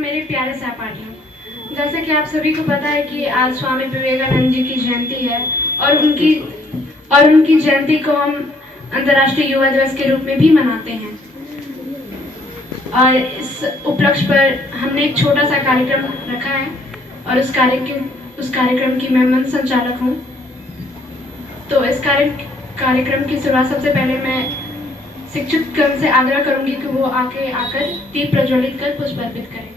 मेरे प्यारे सहपाठियों, जैसे कि आप सभी को पता है कि आज स्वामी विवेकानंद जी की जयंती है और उनकी जयंती को हम अंतर्राष्ट्रीय युवा दिवस के रूप में भी मनाते हैं। और इस उपलक्ष्य पर हमने एक छोटा सा कार्यक्रम रखा है और उस कार्यक्रम की मैं मंच संचालक हूँ। तो इस कार्यक्रम की शुरुआत सबसे पहले मैं शिक्षित गण से आग्रह करूंगी कि वो आकर दीप प्रज्वलित कर पुष्प अर्पित करें।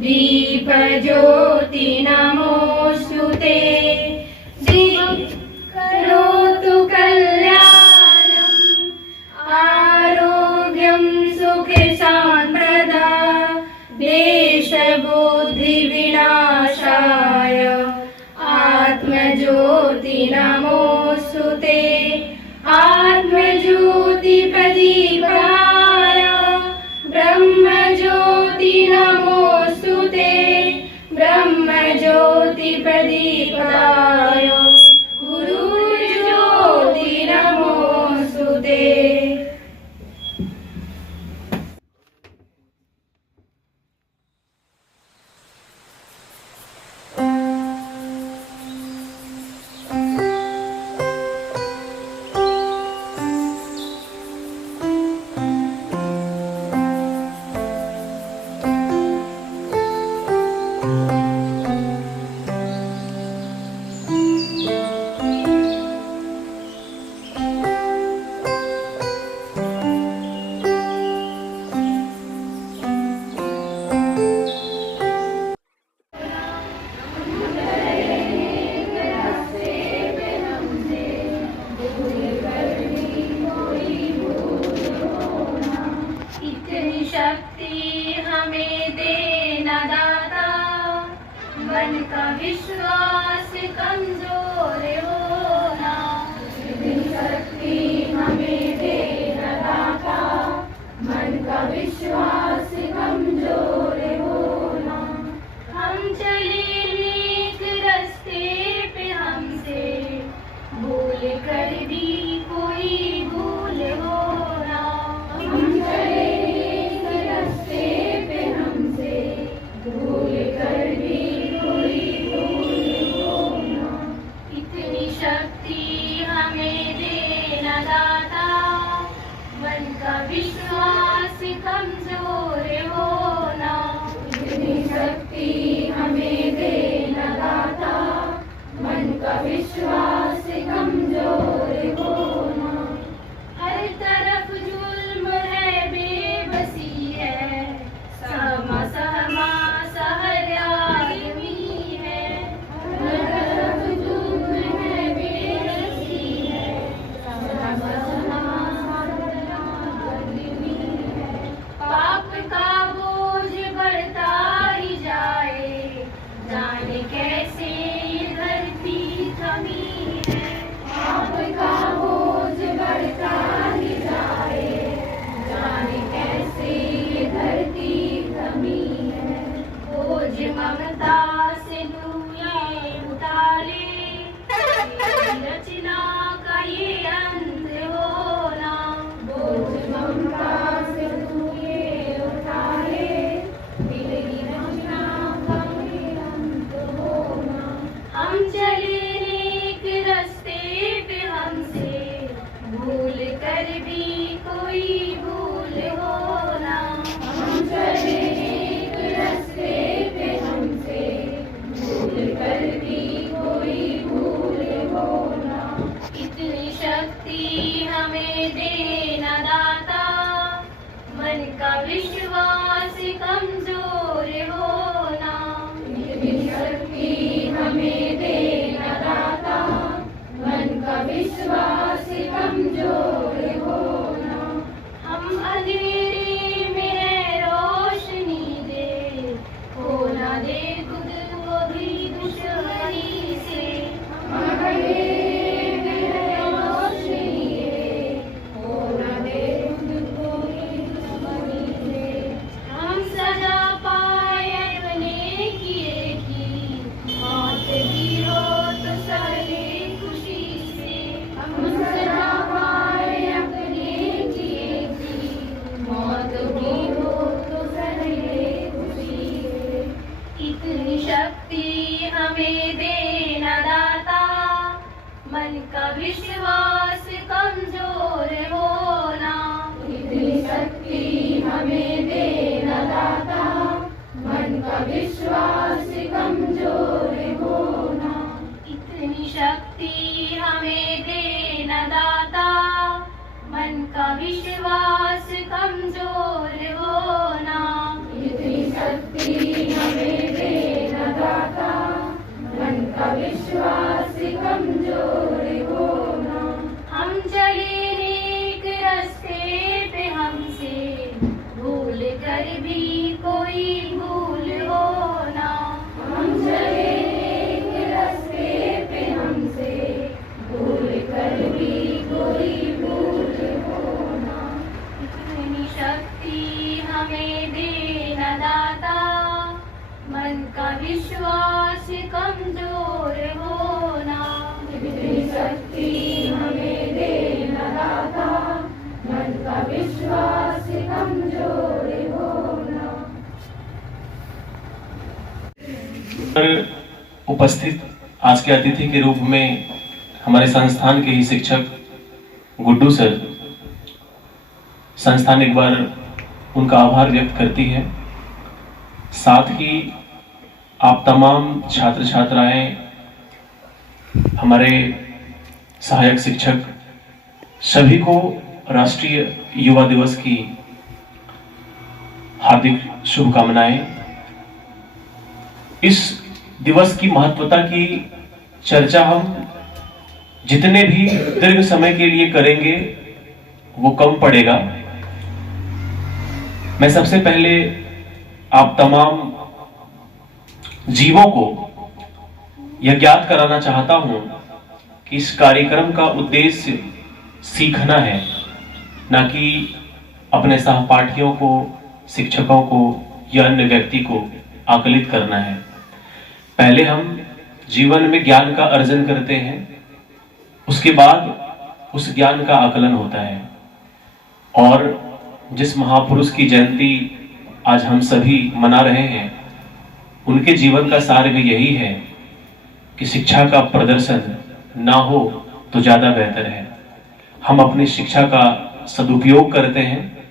दीप ज्योति नमोस्तुते करोतु कल्याणम् आरोग्यं सुखि साम्प्रदा देशबुद्धि विनाशाय आत्मज्योति नमोस्तुते आत्मज्योति प्रदीपाय ब्रह्मज्योति नमोस्तुते ब्रह्मज्योति प्रदीपाय गुरुज्योति नमोस्तुते। शक्ति हमें देना दाता, मन का विश्वास कमजोर होना। शक्ति हमें देना दाता, मन का विश्वास कमजोर होना। हम चले नेक रास्ते पे हमसे भूल कर भी कोई भूल होना। हम चले भूल कर भी कोई भूल होना। इतनी शक्ति हमें देना दाता, मन का विश्वास कमजोर होना। इतनी शक्ति हमें देना दाता, मन का विश्वास कमजोर होना। हर तरफ जुल्म है बेबसी है, सहमा सहमा ममता से दुए उठा ले, रचना का ये अंत होना। बोझ ममता से दुए उठा ले, दिल की रचना का ये अंत होना। हम चले नेक रास्ते पे हमसे भूल कर भी कोई भूल होना। हम चले नेक रास्ते कर भी कोई भूल होना। इतनी शक्ति हमें देना दाता, मन का विश्वास कमजोर होना। इतनी शक्ति हमें देना दाता, मन का विश्वास कमजोर होना। हम अंधेरे विश्वास कमजोर होना। इतनी शक्ति हमें देना दाता, मन का विश्वास कमजोर होना। इतनी शक्ति हमें देना दाता, मन का विश्वास कमजोर होना। इतनी शक्ति हमें देना दाता, मन का विश्वास कमजोर होना। हम चले नेक रास्ते पे, हमसे भूल कर भी कोई भूल होना। हम चले नेक रास्ते पे, हमसे भूल कर भी कोई भूल होना। इतनी शक्ति हमें देना दाता, मन का विश्वास कमजोर होना। इतनी शक्ति हमें देना दाता, मन का विश्वास कमजोर होना। उपस्थित आज के अतिथि के रूप में हमारे संस्थान के ही शिक्षक गुड्डू सर, संस्थान एक बार उनका आभार व्यक्त करती है। साथ ही आप तमाम छात्र छात्राएं, हमारे सहायक शिक्षक, सभी को राष्ट्रीय युवा दिवस की हार्दिक शुभकामनाएं। इस दिवस की महत्वता की चर्चा हम जितने भी दीर्घ समय के लिए करेंगे वो कम पड़ेगा। मैं सबसे पहले आप तमाम जीवों को यह ज्ञात कराना चाहता हूं कि इस कार्यक्रम का उद्देश्य सीखना है, न कि अपने सहपाठियों को, शिक्षकों को या अन्य व्यक्ति को आकलित करना है। पहले हम जीवन में ज्ञान का अर्जन करते हैं, उसके बाद उस ज्ञान का आकलन होता है। और जिस महापुरुष की जयंती आज हम सभी मना रहे हैं, उनके जीवन का सार भी यही है कि शिक्षा का प्रदर्शन ना हो तो ज्यादा बेहतर है। हम अपनी शिक्षा का सदुपयोग करते हैं,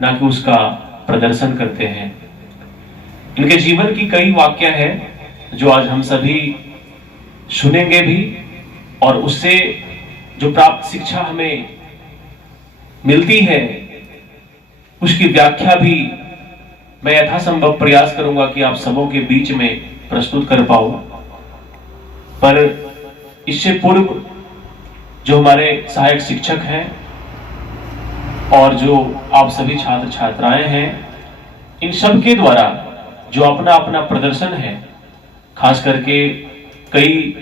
ना कि उसका प्रदर्शन करते हैं। इनके जीवन की कई वाक्य है जो आज हम सभी सुनेंगे भी, और उससे जो प्राप्त शिक्षा हमें मिलती है उसकी व्याख्या भी मैं यथासंभव प्रयास करूंगा कि आप सबों के बीच में प्रस्तुत कर पाऊं। पर इससे पूर्व जो हमारे सहायक शिक्षक हैं और जो आप सभी छात्र छात्राएं हैं, इन सब के द्वारा जो अपना अपना प्रदर्शन है, खास करके कई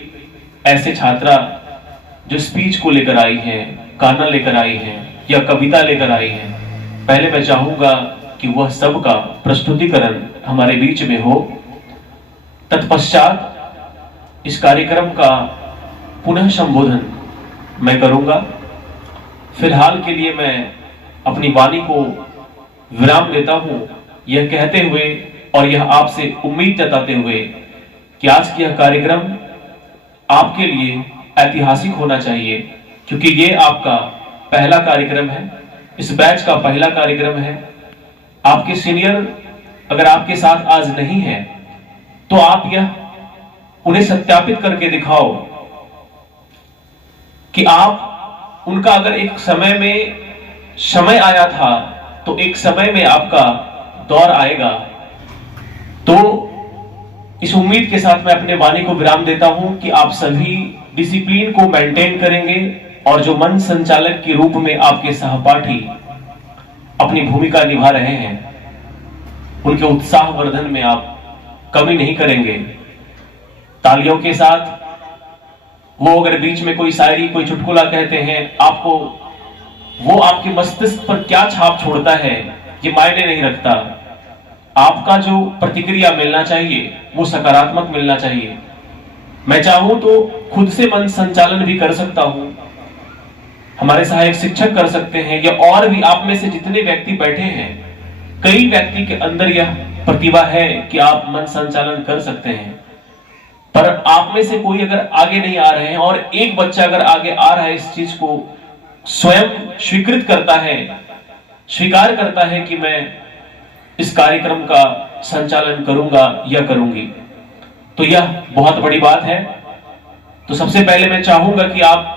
ऐसे छात्रा जो स्पीच को लेकर आई हैं, गाना लेकर आई हैं या कविता लेकर आई हैं, पहले मैं चाहूंगा कि वह सब का प्रस्तुतिकरण हमारे बीच में हो। तत्पश्चात इस कार्यक्रम का पुनः संबोधन मैं करूंगा। फिलहाल के लिए मैं अपनी वाणी को विराम देता हूं, यह कहते हुए और यह आपसे उम्मीद जताते हुए कि आज की यह कार्यक्रम आपके लिए ऐतिहासिक होना चाहिए, क्योंकि ये आपका पहला कार्यक्रम है, इस बैच का पहला कार्यक्रम है। आपके सीनियर अगर आपके साथ आज नहीं है तो आप यह उन्हें सत्यापित करके दिखाओ कि आप उनका अगर एक समय में समय आया था तो एक समय में आपका दौर आएगा। तो इस उम्मीद के साथ मैं अपने वाणी को विराम देता हूं कि आप सभी डिसिप्लिन को मेंटेन करेंगे और जो मन संचालक के रूप में आपके सहपाठी अपनी भूमिका निभा रहे हैं, उनके उत्साह वर्धन में आप कमी नहीं करेंगे। तालियों के साथ वो अगर बीच में कोई शायरी, कोई चुटकुला कहते हैं, आपको वो आपके मस्तिष्क पर क्या छाप छोड़ता है ये मायने नहीं रखता। आपका जो प्रतिक्रिया मिलना चाहिए वो सकारात्मक मिलना चाहिए। मैं चाहूं तो खुद से मन संचालन भी कर सकता हूं, हमारे सहायक शिक्षक कर सकते हैं, या और भी आप में से जितने व्यक्ति बैठे हैं, कई व्यक्ति के अंदर यह प्रतिभा है कि आप मन संचालन कर सकते हैं। पर आप में से कोई अगर आगे नहीं आ रहे हैं और एक बच्चा अगर आगे आ रहा है, इस चीज को स्वयं स्वीकृत करता है, स्वीकार करता है कि मैं इस कार्यक्रम का संचालन करूंगा या करूंगी, तो यह बहुत बड़ी बात है। तो सबसे पहले मैं चाहूंगा कि आप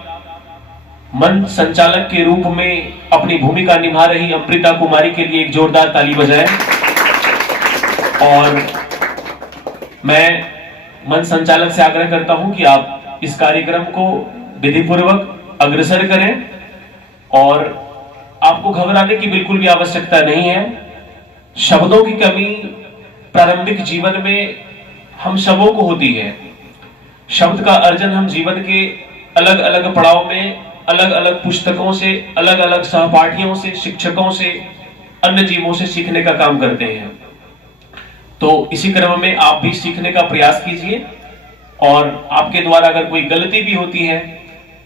मंच संचालक के रूप में अपनी भूमिका निभा रही अमृता कुमारी के लिए एक जोरदार ताली बजाएं। और मैं मंच संचालक से आग्रह करता हूं कि आप इस कार्यक्रम को विधिपूर्वक अग्रसर करें और आपको घबराने की बिल्कुल भी आवश्यकता नहीं है। शब्दों की कमी प्रारंभिक जीवन में हम सबों को होती है। शब्द का अर्जन हम जीवन के अलग अलग पड़ाव में अलग अलग पुस्तकों से, अलग अलग सहपाठियों से, शिक्षकों से, अन्य जीवों से सीखने का काम करते हैं। तो इसी क्रम में आप भी सीखने का प्रयास कीजिए और आपके द्वारा अगर कोई गलती भी होती है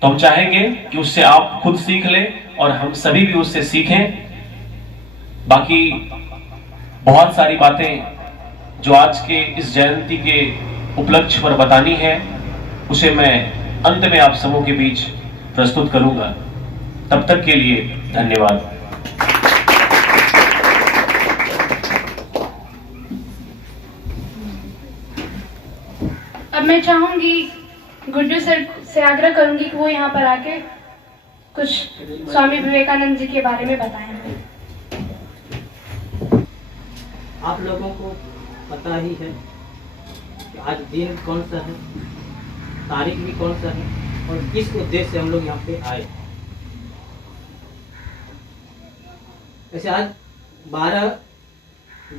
तो हम चाहेंगे कि उससे आप खुद सीख लें और हम सभी भी उससे सीखें। बाकी बहुत सारी बातें जो आज के इस जयंती के उपलक्ष्य पर बतानी है, उसे मैं अंत में आप सबों के बीच प्रस्तुत करूंगा। तब तक के लिए धन्यवाद। अब मैं चाहूंगी, गुड्डू सर से आग्रह करूंगी कि वो यहाँ पर आके कुछ स्वामी विवेकानंद जी के बारे में बताएं। आप लोगों को पता ही है कि आज दिन कौन सा है, तारीख भी कौन सा है और किस उद्देश्य से हम लोग यहाँ पे आए। वैसे आज 12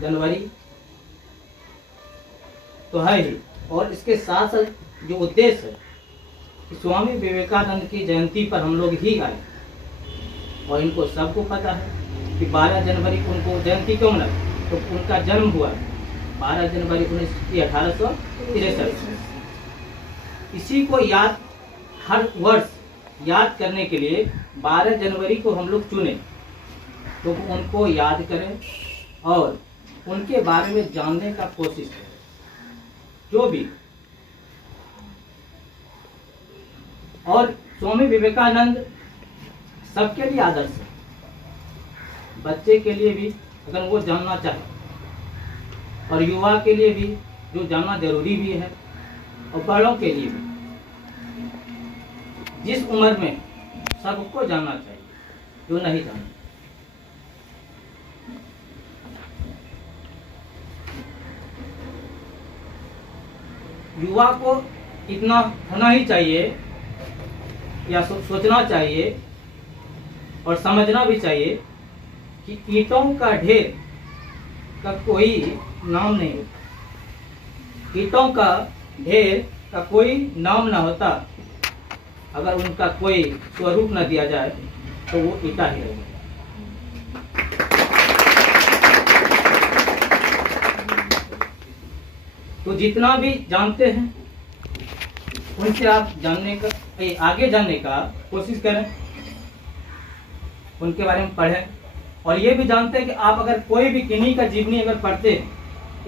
जनवरी तो है ही, और इसके साथ साथ जो उद्देश्य है कि स्वामी विवेकानंद की जयंती पर हम लोग ही आए। और इनको सबको पता है कि 12 जनवरी को उनको जयंती क्यों मनाई, तो उनका जन्म हुआ 12 जनवरी 1863। इसी को याद हर वर्ष याद करने के लिए 12 जनवरी को हम लोग चुने, तो उनको याद करें और उनके बारे में जानने का कोशिश करें। जो भी और स्वामी विवेकानंद सबके लिए आदर्श है, बच्चे के लिए भी अगर वो जानना चाहे और युवा के लिए भी जो जानना जरूरी भी है और बड़ों के लिए भी, जिस उम्र में सबको जानना चाहिए जो नहीं जानता। युवा को इतना होना ही चाहिए या सोचना चाहिए और समझना भी चाहिए कि ईंटों का ढेर का कोई नाम नहीं होता। ईंटों का ढेर का कोई नाम ना होता, अगर उनका कोई स्वरूप न दिया जाए तो वो ईंटा ही रहेगा। तो जितना भी जानते हैं उनसे आप आगे जानने का कोशिश करें, उनके बारे में पढ़ें। और ये भी जानते हैं कि आप अगर कोई भी किन्हीं का जीवनी अगर पढ़ते हैं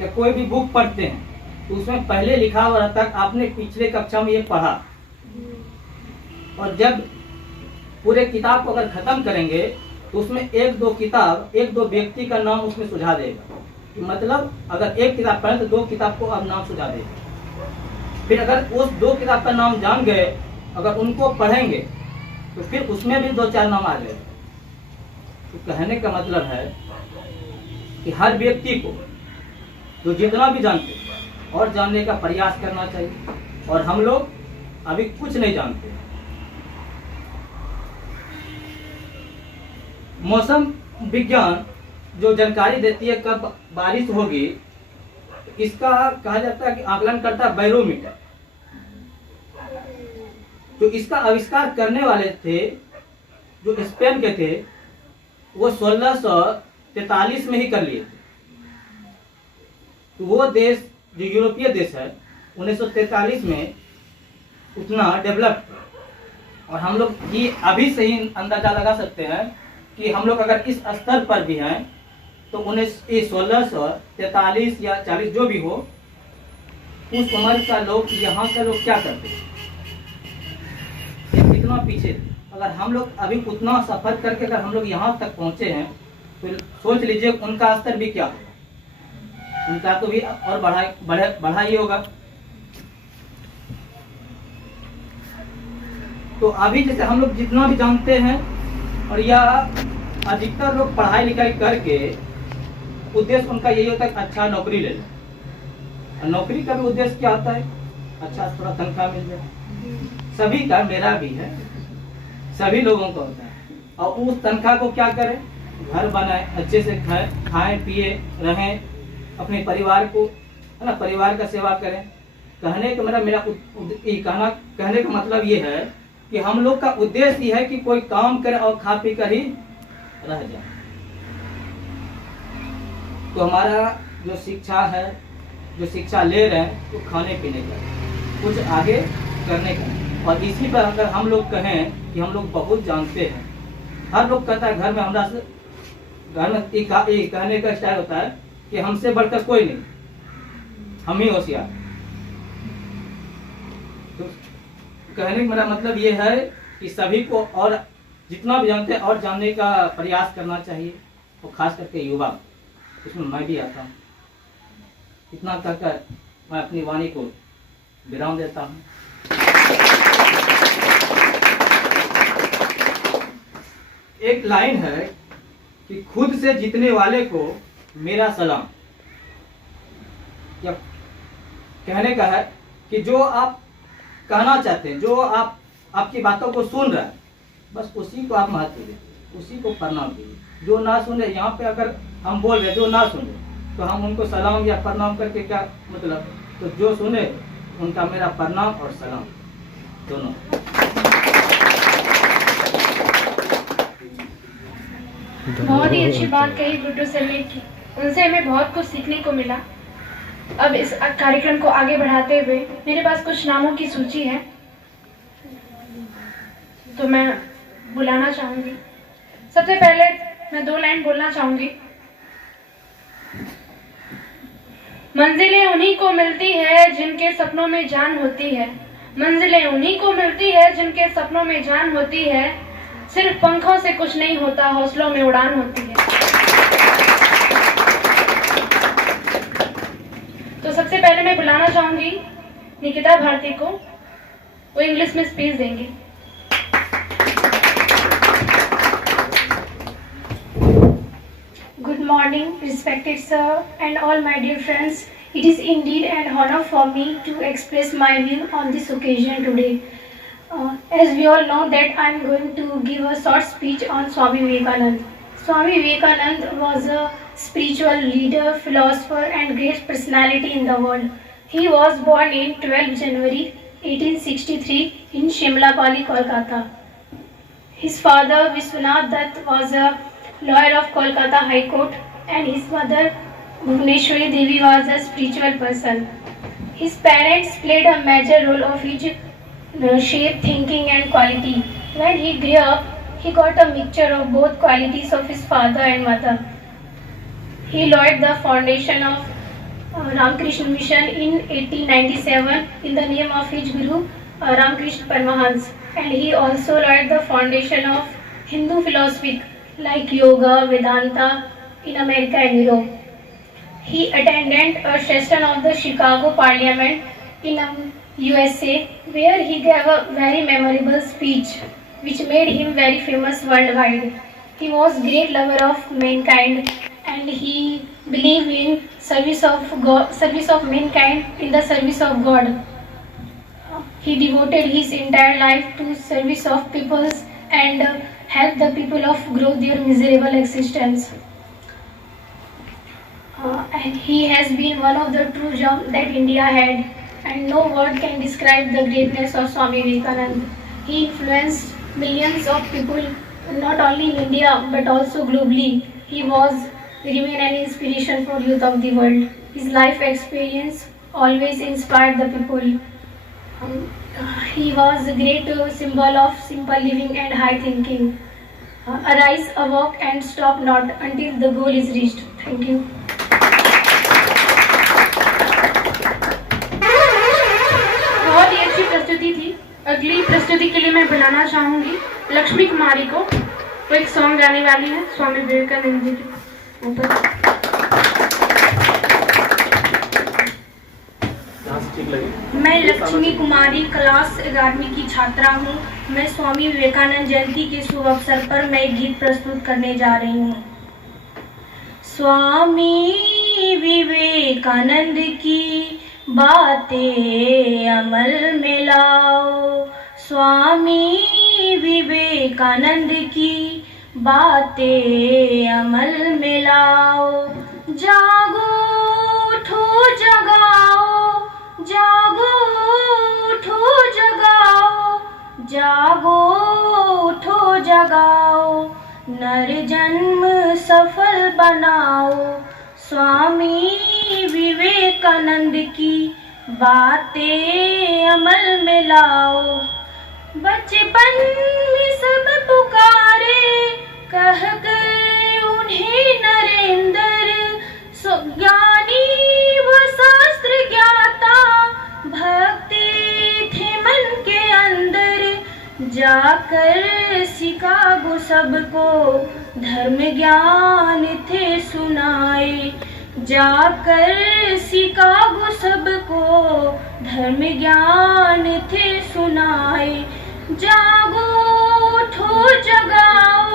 या कोई भी बुक पढ़ते हैं तो उसमें पहले लिखा हुआ रहता है आपने पिछले कक्षा में ये पढ़ा, और जब पूरे किताब को अगर खत्म करेंगे तो उसमें एक दो व्यक्ति का नाम उसमें सुझा देगा। मतलब अगर एक किताब पढ़े तो 2 किताब को अब नाम सुझा देगा। फिर अगर उस 2 किताब का नाम जान गए, अगर उनको पढ़ेंगे तो फिर उसमें भी 2-4 नाम आ गए। तो कहने का मतलब है कि हर व्यक्ति को जो जितना भी जानते और जानने का प्रयास करना चाहिए, और हम लोग अभी कुछ नहीं जानते। मौसम विज्ञान जो जानकारी देती है कब बारिश होगी, इसका कहा जाता है कि आकलन करता है बैरोमीटर। तो इसका आविष्कार करने वाले थे जो स्पेन के थे, वो 1643 में ही कर लिए थे। तो वो देश जो यूरोपीय देश है 1943 में उतना डेवलप, और हम लोग ये अभी से ही अंदाजा लगा सकते हैं कि हम लोग अगर इस स्तर पर भी हैं तो 1643 या 40 जो भी हो, उस उम्र का लोग, यहाँ के लोग क्या करते हैं, कितना पीछे थे। अगर हम लोग अभी उतना सफर करके अगर हम लोग यहाँ तक पहुँचे हैं तो सोच लीजिए उनका स्तर भी क्या होगा, उनका तो भी और बढ़ा ही होगा। तो अभी जैसे हम लोग जितना भी जानते हैं, और या अधिकतर लोग पढ़ाई लिखाई करके उद्देश्य उनका यही होता है कि अच्छा नौकरी ले लें। और नौकरी का भी उद्देश्य क्या होता है, अच्छा थोड़ा तनख्वाह मिल जाए। सभी का, मेरा भी है, सभी लोगों का होता है। और उस तनख्वाह को क्या करें, घर बनाए, अच्छे से खाएं पिए रहें, अपने परिवार को, है ना, परिवार का सेवा करें। कहने का कहने का मतलब ये है कि हम लोग का उद्देश्य ये है कि कोई काम करे और खा पी कर ही रह जाए। तो हमारा जो शिक्षा है, जो शिक्षा ले रहे हैं, तो खाने पीने का, कुछ आगे करने का। और इसी पर अगर हम लोग कहें कि हम लोग बहुत जानते हैं, हर लोग कहता है घर में हमरा से, घर में एक कहने का स्टाइल होता है कि हमसे बढ़कर कोई नहीं, हम ही होशियार। तो कहने का मेरा मतलब ये है कि सभी को और जितना भी जानते हैं और जानने का प्रयास करना चाहिए, और खास करके युवा, इसमें मैं भी आता हूँ। इतना कहकर मैं अपनी वाणी को विराम देता हूँ। एक लाइन है कि खुद से जीतने वाले को मेरा सलाम। या कहने का है कि जो आप कहना चाहते हैं, जो आपकी बातों को सुन रहा है, बस उसी को आप महत्व दीजिए, उसी को प्रणाम दीजिए। जो ना सुने, यहाँ पे अगर हम बोल रहे जो ना सुने तो हम उनको सलाम या प्रणाम करके क्या मतलब, तो जो सुने उनका मेरा प्रणाम और सलाम दोनों। बहुत ही अच्छी बात कही गुड्डू सर ने की, उनसे हमें बहुत कुछ सीखने को मिला। अब इस कार्यक्रम को आगे बढ़ाते हुए मेरे पास कुछ नामों की सूची है, तो मैं बुलाना चाहूंगी। सबसे पहले मैं 2 लाइन बोलना चाहूंगी। मंजिलें उन्हीं को मिलती है जिनके सपनों में जान होती है, मंजिलें उन्हीं को मिलती है जिनके सपनों में जान होती है, सिर्फ पंखों से कुछ नहीं होता, हौसलों में उड़ान होती है। तो सबसे पहले मैं बुलाना चाहूंगी निकिता भारती को, वो इंग्लिश में स्पीच देंगे। Good morning, respected sir and all my dear friends. It is indeed an honor for me to express my view on this occasion today. As we all know that I am going to give a short speech on Swami Vivekananda. Swami Vivekananda was a spiritual leader, philosopher and great personality in the world. He was born in 12 January 1863 in Shimlapali, Kolkata. His father Vishwanath Dutt was a lawyer of Kolkata High Court and his mother Bhuvaneshwari Devi was a spiritual person. His parents played a major role of his shape, thinking and quality. When he grew up, he got a mixture of both qualities of his father and mother. He laid the foundation of Ramakrishna Mission in 1897 in the name of his Guru Ramakrishna Paramahansa, and he also laid the foundation of Hindu philosophy like Yoga, Vedanta in America and Europe. He attended a session of the Chicago Parliament in USA, where he gave a very memorable speech which made him very famous worldwide. He was great lover of mankind and he believed in service of mankind in the service of God. He devoted his entire life to service of peoples and help the people of grow their miserable existence. And he has been one of the true gems that India had, and no word can describe the greatness of Swami Vivekananda. He influenced millions of people, not only in India but also globally. He remain an inspiration for youth of the world. His life experience always inspired the people. He was a great symbol of simple living and high thinking. Arise, awake and stop not until the goal is reached. Thank you. अगली प्रस्तुति के लिए मैं बुलाना चाहूंगी लक्ष्मी कुमारी को। वो एक सॉन्ग गाने वाली है स्वामी विवेकानंद जी के ऊपर। मैं लक्ष्मी कुमारी क्लास 11वीं की छात्रा हूँ। मैं स्वामी विवेकानंद जयंती के शुभ अवसर पर मैं एक गीत प्रस्तुत करने जा रही हूँ। स्वामी विवेकानंद की बातें अमल में लाओ, स्वामी विवेकानंद की बातें अमल में लाओ। जागो उठो जगाओ, जागो उठो जगाओ, जागो उठो जगाओ, नर जन्म सफल बनाओ। स्वामी विवेकानंद की बातें अमल में लाओ। बचपन में सब पुकारे कह कर उन्हें नरेंद्र, ज्ञानी व शास्त्र ज्ञाता भक्ति थे मन के अंदर। जाकर शिकागो सबको धर्म ज्ञान थे सुनाए, जाकर शिकागो सबको धर्म ज्ञान थे सुनाए। जागो उठो जगाओ,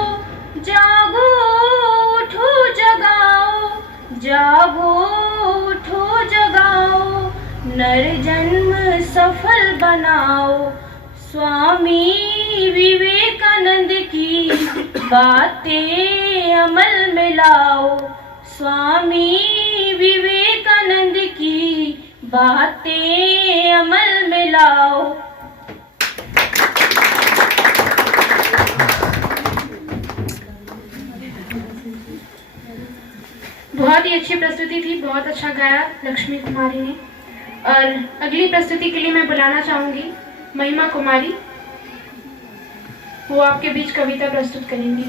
जागो उठो जगाओ, जागो उठो जगाओ, नर जन्म सफल बनाओ। स्वामी विवेकानंद की बातें अमल में लाओ, स्वामी विवेकानंद की बातें अमल में लाओ। बहुत ही अच्छी प्रस्तुति थी, बहुत अच्छा गाया लक्ष्मी कुमारी ने। और अगली प्रस्तुति के लिए मैं बुलाना चाहूंगी महिमा कुमारी। वो आपके बीच कविता प्रस्तुत करेंगी।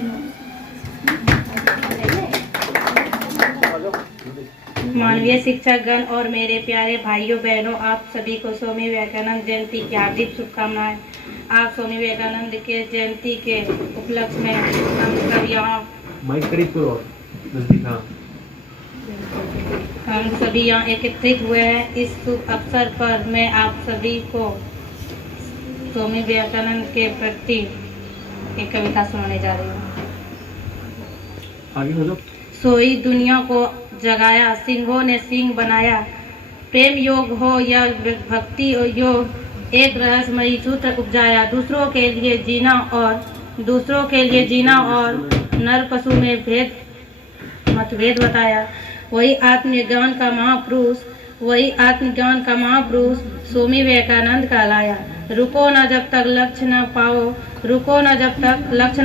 मानवीय शिक्षकगण और मेरे प्यारे भाइयों बहनों, आप सभी को स्वामी विवेकानंद जयंती की हार्दिक शुभकामनाएं। आप स्वामी विवेकानंद के जयंती के उपलक्ष्य में हम सभी यहाँ एकत्रित हुए हैं। इस शुभ अवसर पर मैं आप सभी को स्वामी विवेकानंद के प्रति एक कविता सुनाने जा रही हूँ। सोई दुनिया को जगाया, सिंहों ने सिंह बनाया। प्रेम योग हो या भक्ति योग, एक रहस्यमयी सूत्र उपजाया। दूसरों के लिए जीना और नर पशु में मतभेद बताया। वही आत्मज्ञान का महापुरुष स्वामी विवेकानंद कहलाया। रुको न जब तक लक्ष्य न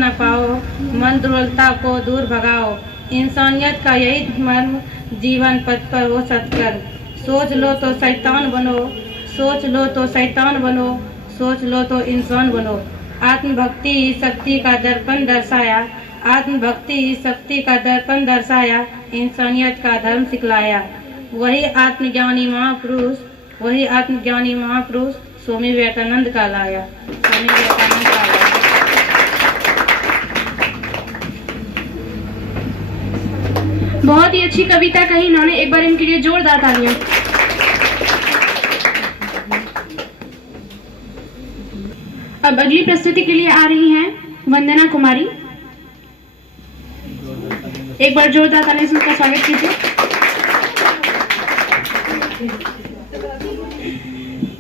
पाओ, मन दुर्बलता को दूर भगाओ। इंसानियत का यही मर्म, जीवन पथ पर हो सत्कर्म। सोच लो तो शैतान बनो, सोच लो तो शैतान बनो, सोच लो तो इंसान बनो। आत्मभक्ति ही शक्ति का दर्पण दर्शाया, आत्मभक्ति ही शक्ति का दर्पण दर्शाया। इंसानियत का धर्म सिखलाया। वही आत्मज्ञानी महापुरुष स्वामी विवेकानंद कहलाया। स्वामी विवेकानंद कहलाया। बहुत ही अच्छी कविता कही इन्होंने, एक बार इनके लिए जोरदार तालियां। अब अगली प्रस्तुति के लिए आ रही हैं वंदना कुमारी। एक बार जोरदार तालियों से उनका स्वागत कीजिए।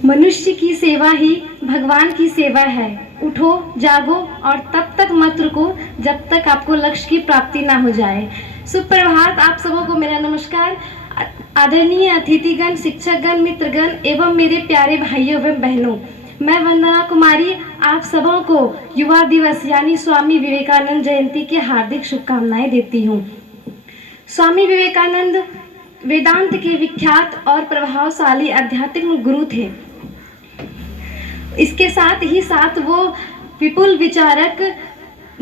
मनुष्य की सेवा ही भगवान की सेवा है। उठो, जागो और तब तक मत रुको जब तक आपको लक्ष्य की प्राप्ति ना हो जाए। सुप्रभात, आप सबों को मेरा नमस्कार। आदरणीय अतिथिगण, शिक्षकगण, मित्रगण एवं मेरे प्यारे भाइयों एवं बहनों, मैं वंदना कुमारी आप सबों को युवा दिवस यानी स्वामी विवेकानंद जयंती की हार्दिक शुभकामनाएं देती हूँ। स्वामी विवेकानंद वेदांत के विख्यात और प्रभावशाली आध्यात्मिक गुरु थे। इसके साथ ही साथ वो विपुल विचारक,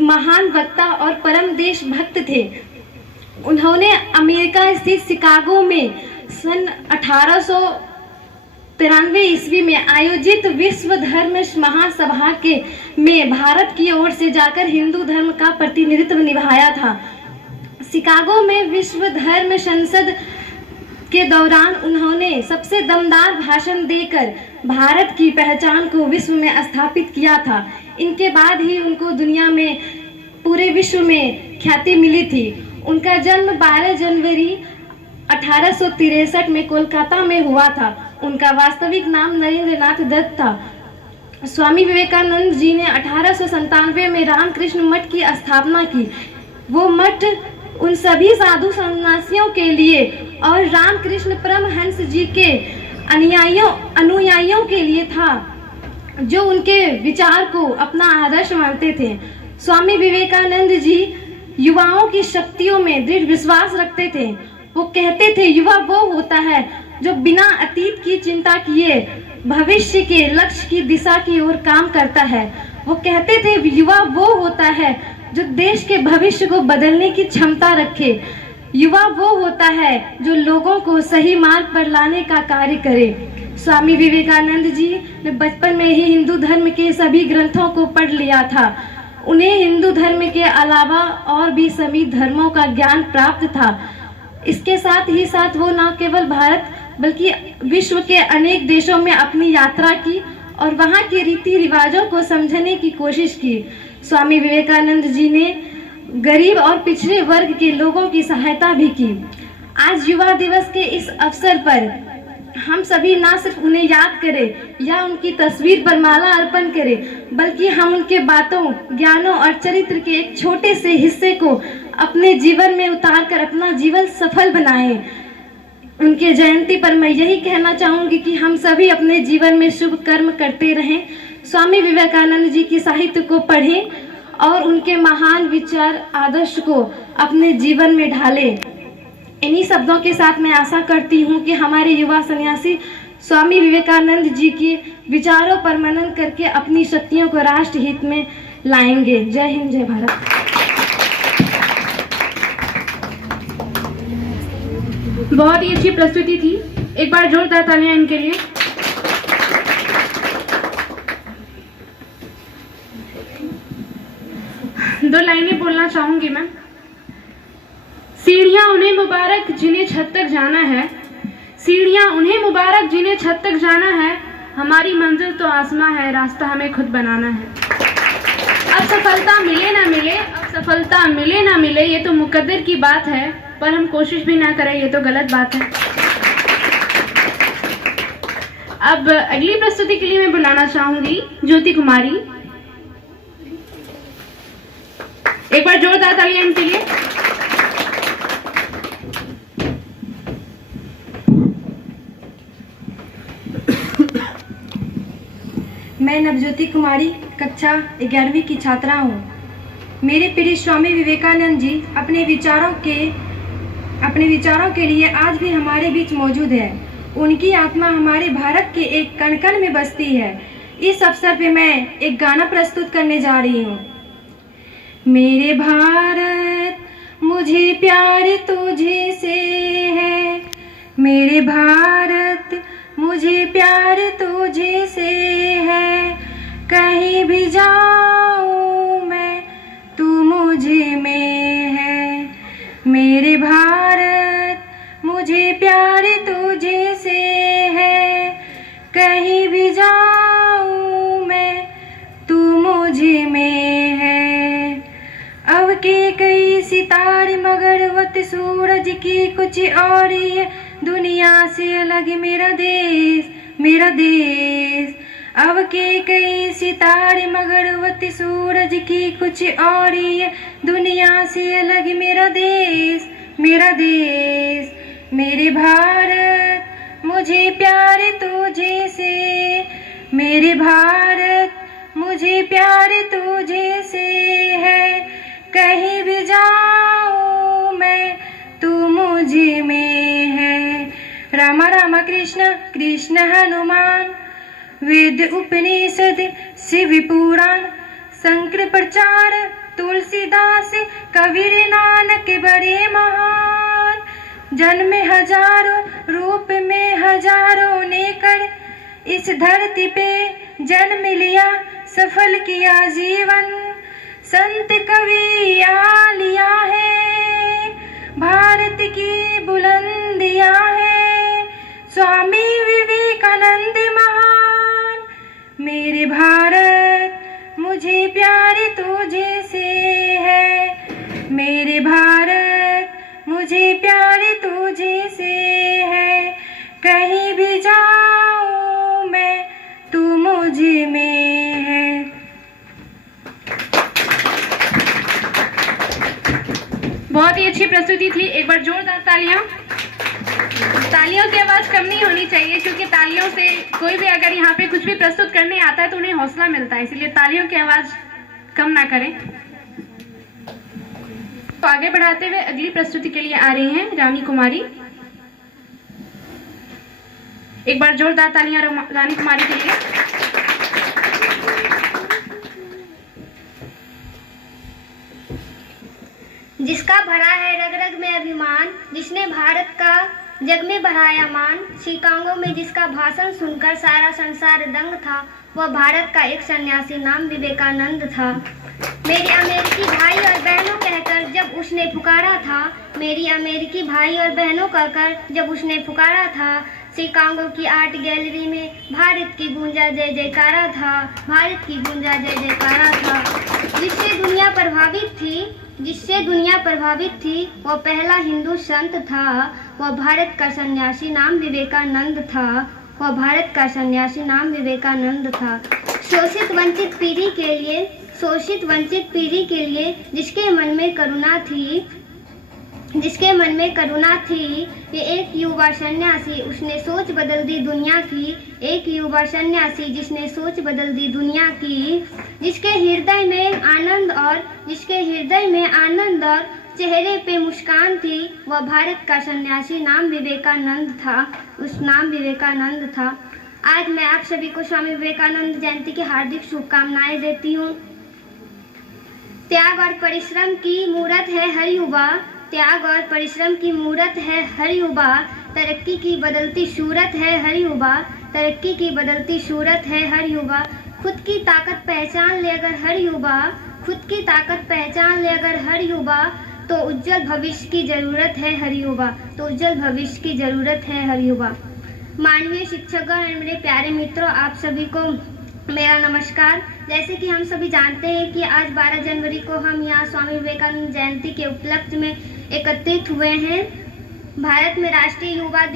महान वक्ता और परम देशभक्त थे। उन्होंने अमेरिका स्थित शिकागो में सन 93 ईस्वी में आयोजित विश्व धर्म महासभा में भारत की ओर से जाकर हिंदू धर्म का प्रतिनिधित्व निभाया था। शिकागो में विश्व धर्म संसद के दौरान उन्होंने सबसे दमदार भाषण देकर भारत की पहचान को विश्व में स्थापित किया था। इनके बाद ही उनको दुनिया में पूरे विश्व में ख्याति मिली थी। उनका जन्म 12 जनवरी 1863 में कोलकाता में हुआ था। उनका वास्तविक नाम नरेंद्र नाथ दत्त था। स्वामी विवेकानंद जी ने 1897 में रामकृष्ण मठ की स्थापना की। वो मठ उन सभी साधु सन्यासियों के लिए और रामकृष्ण परमहंस जी के अनुयायियों के लिए था जो उनके विचार को अपना आदर्श मानते थे। स्वामी विवेकानंद जी युवाओं की शक्तियों में दृढ़ विश्वास रखते थे। वो कहते थे, युवा वो होता है जो बिना अतीत की चिंता किए भविष्य के लक्ष्य की दिशा की ओर काम करता है। वो कहते थे, युवा वो होता है जो देश के भविष्य को बदलने की क्षमता रखे। युवा वो होता है जो लोगों को सही मार्ग पर लाने का कार्य करे। स्वामी विवेकानंद जी ने बचपन में ही हिंदू धर्म के सभी ग्रंथों को पढ़ लिया था। उन्हें हिंदू धर्म के अलावा और भी सभी धर्मों का ज्ञान प्राप्त था। इसके साथ ही साथ वो न केवल भारत बल्कि विश्व के अनेक देशों में अपनी यात्रा की और वहाँ के रीति रिवाजों को समझने की कोशिश की। स्वामी विवेकानंद जी ने गरीब और पिछड़े वर्ग के लोगों की सहायता भी की। आज युवा दिवस के इस अवसर पर हम सभी ना सिर्फ उन्हें याद करें या उनकी तस्वीर पर माला अर्पण करें, बल्कि हम उनके बातों, ज्ञानों और चरित्र के एक छोटे से हिस्से को अपने जीवन में उतारकर अपना जीवन सफल बनाएं। उनके जयंती पर मैं यही कहना चाहूंगी कि हम सभी अपने जीवन में शुभ कर्म करते रहें, स्वामी विवेकानंद जी की साहित्य को पढ़ें और उनके महान विचार आदर्श को अपने जीवन में ढालें। इन्हीं शब्दों के साथ मैं आशा करती हूँ कि हमारे युवा सन्यासी स्वामी विवेकानंद जी के विचारों पर मनन करके अपनी शक्तियों को राष्ट्र हित में लाएंगे। जय हिंद, जय भारत। बहुत ही अच्छी प्रस्तुति थी। एक बार जोरदार तालियां इनके लिए। दो लाइनें बोलना चाहूंगी मैं। सीढ़ियां उन्हें मुबारक जिन्हें छत तक जाना है, सीढ़ियां उन्हें मुबारक जिन्हें छत तक जाना है, हमारी मंजिल तो आसमां है, रास्ता हमें खुद बनाना है। अब सफलता मिले ना मिले, अब सफलता मिले ना मिले, ये तो मुकद्दर की बात है, पर हम कोशिश भी ना करें ये तो गलत बात है। अब अगली प्रस्तुति के लिए मैं बुलाना चाहूंगी ज्योति कुमारी। एक बार जोरदार तालियां इनके लिए। मैं नवज्योति कुमारी कक्षा 11वीं की छात्रा हूँ। मेरे प्रिय स्वामी विवेकानंद जी अपने विचारों के लिए आज भी हमारे बीच मौजूद है। उनकी आत्मा हमारे भारत के एक कण कण में बसती है। इस अवसर पे मैं एक गाना प्रस्तुत करने जा रही हूँ। मेरे भारत मुझे प्यार तुझे से है, मेरे भारत मुझे प्यार तुझे से है, कहीं भी जाऊं मैं तू मुझे में है। मेरे भारत मुझे प्यार तुझे से है, कहीं भी जाऊं मैं तू मुझे में है। अब के कई सितारे मगरवत सूरज की कुछ और है, दुनिया से अलग मेरा देश, मेरा देश। अब के कई सितारे मगरवत सूरज की कुछ और है, दुनिया से अलग मेरा देश, मेरा देश। मेरे भारत मुझे प्यार तुझे से, मेरे भारत मुझे प्यार तुझे से है, कहीं भी जाऊं मैं तू मुझे में है। राम राम कृष्ण कृष्ण हनुमान, वेद उपनिषद शिव पुराण, शंकर प्रचार तुलसीदास कबीर नानक बड़े महान। जन्म हजारों रूप में हजारों ने कर, इस धरती पे जन्म लिया, सफल किया जीवन, संत कवि यहाँ लिया है, भारत की बुलंदियाँ है, स्वामी विवेकानंद महान। मेरे भारत मुझे प्यार तुझे से है, मेरे भारत मुझे प्यार तुझे से है, कहीं भी जाऊं मैं तू मुझ में है। बहुत ही अच्छी प्रस्तुति थी, एक बार जोरदार तालियां। तालियों की आवाज कम नहीं होनी चाहिए, क्योंकि तालियों से कोई भी अगर यहाँ पे कुछ भी प्रस्तुत करने आता है तो उन्हें हौसला मिलता है, इसलिए तालियों की आवाज कम ना करें। तो आगे बढ़ाते हुए अगली प्रस्तुति के लिए आ रही हैं रानी कुमारी। एक बार जोरदार तालियां रानी कुमारी के लिए। जिसका भरा है रग रग में अभिमान, जिसने भारत का जग में बढ़ाया मान, शिकागो में जिसका भाषण सुनकर सारा संसार दंग था, वह भारत का एक सन्यासी नाम विवेकानंद था। मेरे अमेरिकी भाई और बहनों कहकर जब उसने पुकारा था, मेरी अमेरिकी भाई और बहनों कहकर जब उसने पुकारा था, शिकागो की आर्ट गैलरी में भारत की गूंजा जय जयकारा था, भारत की गूंजा जय जयकारा था। जिससे दुनिया प्रभावित थी वह पहला हिंदू संत था, वह भारत का सन्यासी नाम विवेकानंद था, वह भारत का सन्यासी नाम विवेकानंद था। शोषित वंचित पीढ़ी के लिए जिसके मन में करुणा थी, ये एक युवा सन्यासी, उसने सोच बदल दी दुनिया की, एक युवा सन्यासी जिसने सोच बदल दी दुनिया की, जिसके हृदय में आनंद और चेहरे पे मुस्कान थी, वह भारत का सन्यासी नाम विवेकानंद था, उस नाम विवेकानंद था। आज मैं आप सभी को स्वामी विवेकानंद जयंती की हार्दिक शुभकामनाएं देती हूँ। त्याग और परिश्रम की मूरत है हर युवा, त्याग और परिश्रम की मूरत है हर युवा, तरक्की की बदलती सूरत है हर युवा, तरक्की की बदलती सूरत है हर युवा। खुद की ताकत पहचान ले अगर हर युवा, खुद की ताकत पहचान ले अगर हर युवा, तो उज्जवल भविष्य की जरूरत है हर युवा, तो उज्जवल भविष्य की जरूरत है हर युवा। माननीय शिक्षकगण और मेरे प्यारे मित्रों, आप सभी को मेरा नमस्कार। जैसे कि हम सभी जानते हैं कि आज 12 जनवरी को हम यहाँ स्वामी विवेकानंद जयंती के उपलक्ष्य में एकत्रित हुए हैं। भारत में राष्ट्रीय युवा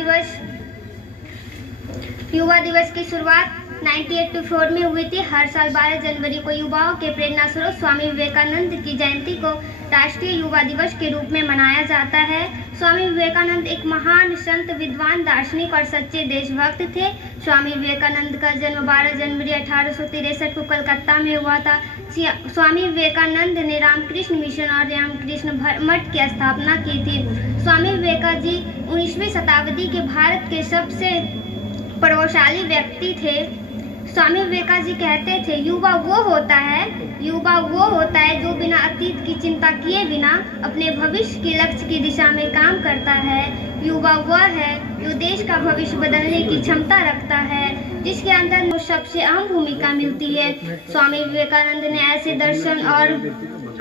दिवस की शुरुआत 1984 में हुई थी। हर साल 12 जनवरी को युवाओं के प्रेरणा स्रोत स्वामी विवेकानंद की जयंती को राष्ट्रीय युवा दिवस के रूप में मनाया जाता है। स्वामी विवेकानंद एक महान संत, विद्वान, दार्शनिक और सच्चे देशभक्त थे। स्वामी विवेकानंद का जन्म 12 जनवरी 1863 को कलकत्ता में हुआ था। स्वामी विवेकानंद ने रामकृष्ण मिशन और रामकृष्ण मठ की स्थापना की थी। स्वामी विवेकानंद जी 19वीं शताब्दी के भारत के सबसे प्रभावशाली व्यक्ति थे। स्वामी विवेकानंद जी कहते थे, युवा वो होता है जो बिना अतीत की चिंता किए बिना अपने भविष्य के लक्ष्य की दिशा में काम करता है। युवा वह है जो देश का भविष्य बदलने की क्षमता रखता है, जिसके अंदर सबसे अहम भूमिका मिलती है। स्वामी विवेकानंद ने ऐसे दर्शन और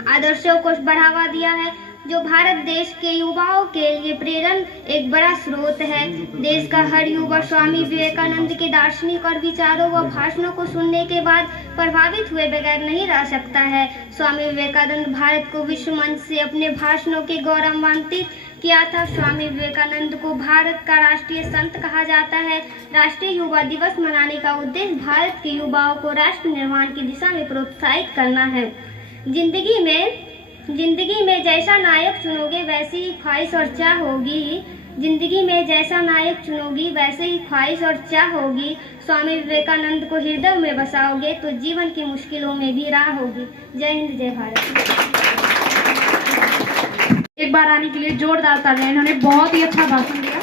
आदर्शों को बढ़ावा दिया है जो भारत देश के युवाओं के लिए प्रेरण एक बड़ा स्रोत है। देश का हर युवा स्वामी विवेकानंद के दार्शनिक और विचारों व भाषणों को सुनने के बाद प्रभावित हुए बगैर नहीं रह सकता है। स्वामी विवेकानंद भारत को विश्व मंच से अपने भाषणों के गौरवान्वित किया था। स्वामी विवेकानंद को भारत का राष्ट्रीय संत कहा जाता है। राष्ट्रीय युवा दिवस मनाने का उद्देश्य भारत के युवाओं को राष्ट्र निर्माण की दिशा में प्रोत्साहित करना है। जिंदगी में जैसा नायक चुनोगे वैसी ही ख्वाहिश और चाह होगी। जिंदगी में जैसा नायक चुनोगी वैसे ही ख्वाहिश और चाह होगी। स्वामी विवेकानंद को हृदय में बसाओगे तो जीवन की मुश्किलों में भी राह होगी। जय हिंद, जय भारत। एक बार आने के लिए जोरदार तालियां। इन्होंने बहुत ही अच्छा भाषण दिया।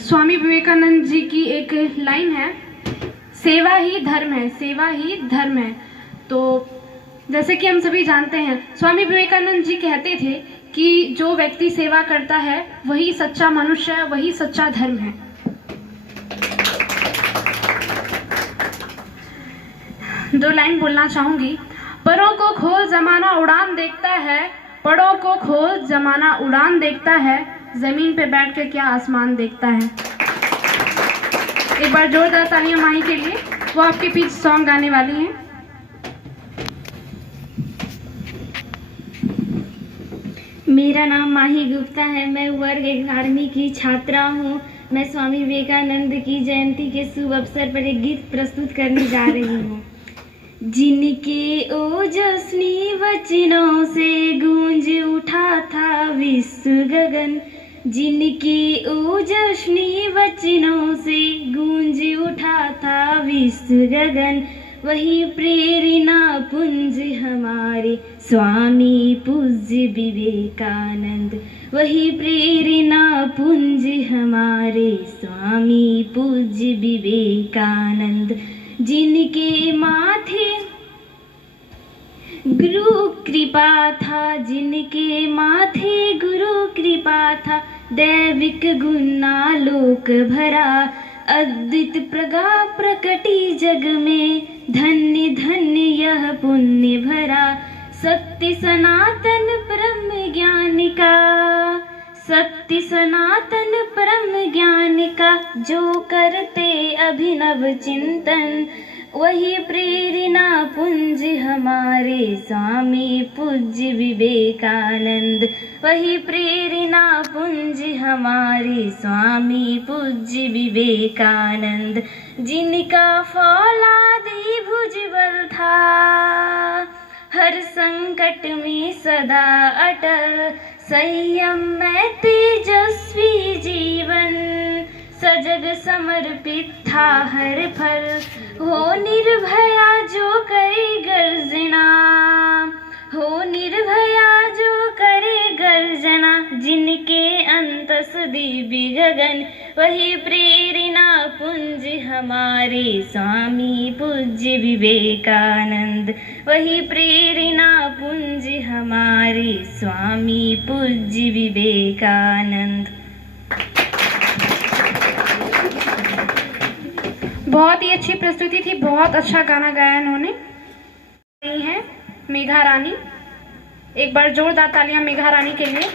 स्वामी विवेकानंद जी की एक लाइन है, सेवा ही धर्म है, सेवा ही धर्म है। तो जैसे कि हम सभी जानते हैं, स्वामी विवेकानंद जी कहते थे कि जो व्यक्ति सेवा करता है वही सच्चा मनुष्य है, वही सच्चा धर्म है। दो लाइन बोलना चाहूँगी। परों को खोल जमाना उड़ान देखता है, परों को खोल जमाना उड़ान देखता है, ज़मीन पे बैठ के क्या आसमान देखता है। एक बार जोरदार तालियां माही के लिए, वो आपके पीछे सॉन्ग गाने वाली हैं। मेरा नाम माही गुप्ता है। मैं वर्ग 11वीं की छात्रा हूँ। मैं स्वामी विवेकानंद की जयंती के शुभ अवसर पर एक गीत प्रस्तुत करने जा रही हूँ। जिनके ओजस्वी वचनों से गूंज उठा था विश्व गगन, जिनके ओजस्वी वचनों से गूंज उठा था विश्व गगन, वही प्रेरणा पुंज हमारे स्वामी पूज्य विवेकानंद, वही प्रेरणा पुंज हमारे स्वामी पूज्य विवेकानंद, जिनके माथे गुरु कृपा था, जिनके माथे गुरु कृपा था, दैविक गुणालोक भरा, अद्वित प्रगा प्रकटी जग में, धन्य धन्य यह पुण्य भरा, सत्य सनातन परम ज्ञान का, सत्य सनातन परम ज्ञान का, जो करते अभिनव चिंतन, वही प्रेरणा पुंज हमारे स्वामी पूज्य विवेकानंद, वही प्रेरणा पुंज हमारे स्वामी पूज्य विवेकानंद, जिनका फौलादी भुजबल था, हर संकट में सदा अटल, संयम में तेजस्वी जीवन, सजग समर्पित था हर पल, हो निर्भया जो करे गर्जना, हो निर्भया जो करे गर्जना, जिनके अंतस दिव्य गगन, वही प्रेरणा पुंज हमारे स्वामी पूज्य विवेकानंद, वही प्रेरणा पुंज हमारे स्वामी पूज्य विवेकानंद। बहुत ही अच्छी प्रस्तुति थी, बहुत अच्छा गाना गाया इन्होंने। नहीं है मेघा रानी, एक बार जोरदार तालियां मेघा रानी के लिए।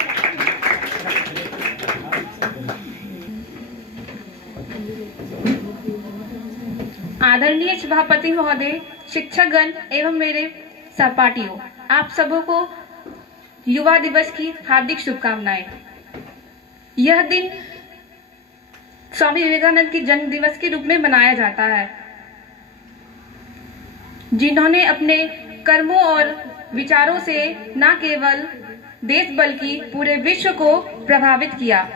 आदरणीय सभापति महोदय, शिक्षकगण एवं मेरे सहपाठियों, आप सबों को युवा दिवस की हार्दिक शुभकामनाएं। यह दिन स्वामी विवेकानंद की जन्म दिवस के रूप में मनाया जाता है, जिन्होंने अपने कर्मों और विचारों से न केवल देश बल्कि पूरे विश्व को प्रभावित किया।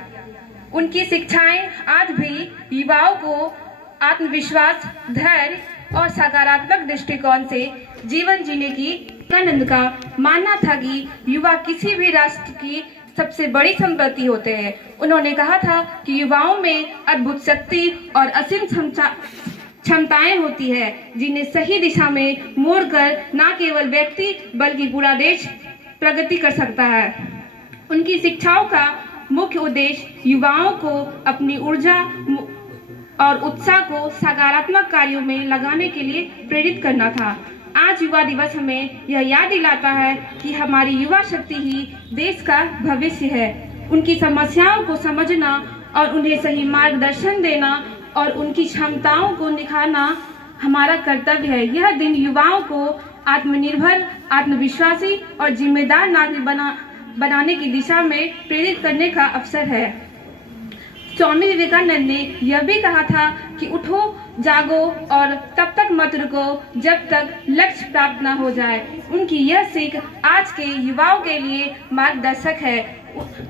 उनकी शिक्षाएं आज भी युवाओं को आत्मविश्वास, धैर्य और सकारात्मक दृष्टिकोण से जीवन जीने की। विवेकानंद का मानना था कि युवा किसी भी राष्ट्र की सबसे बड़ी संपत्ति होते हैं। उन्होंने कहा था कि युवाओं में अद्भुत शक्ति और असीम क्षमताएं होती है, जिन्हें सही दिशा में मोड़कर न केवल व्यक्ति बल्कि पूरा देश प्रगति कर सकता है। उनकी शिक्षाओं का मुख्य उद्देश्य युवाओं को अपनी ऊर्जा और उत्साह को सकारात्मक कार्यों में लगाने के लिए प्रेरित करना था। आज युवा दिवस हमें यह याद दिलाता है कि हमारी युवा शक्ति ही देश का भविष्य है। उनकी समस्याओं को समझना और उन्हें सही मार्गदर्शन देना और उनकी क्षमताओं को निखारना हमारा कर्तव्य है। यह दिन युवाओं को आत्मनिर्भर, आत्मविश्वासी और जिम्मेदार नागरिक बनाने की दिशा में प्रेरित करने का अवसर है। स्वामी विवेकानंद ने यह भी कहा था कि उठो, जागो और तब तक मत रुको जब तक लक्ष्य प्राप्त न हो जाए। उनकी यह सीख आज के युवाओं के लिए मार्गदर्शक है।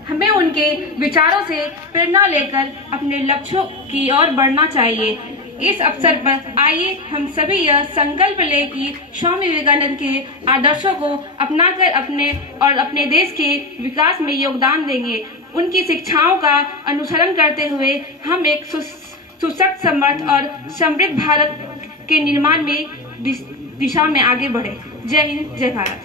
हमें उनके विचारों से प्रेरणा लेकर अपने लक्ष्यों की ओर बढ़ना चाहिए। इस अवसर पर आइए हम सभी यह संकल्प लें कि स्वामी विवेकानंद के आदर्शों को अपनाकर अपने और अपने देश के विकास में योगदान देंगे। उनकी शिक्षाओं का अनुसरण करते हुए हम एक सुसक्त, समर्थ और समृद्ध भारत के निर्माण में दिशा में आगे बढ़े। जय हिंद, जय भारत।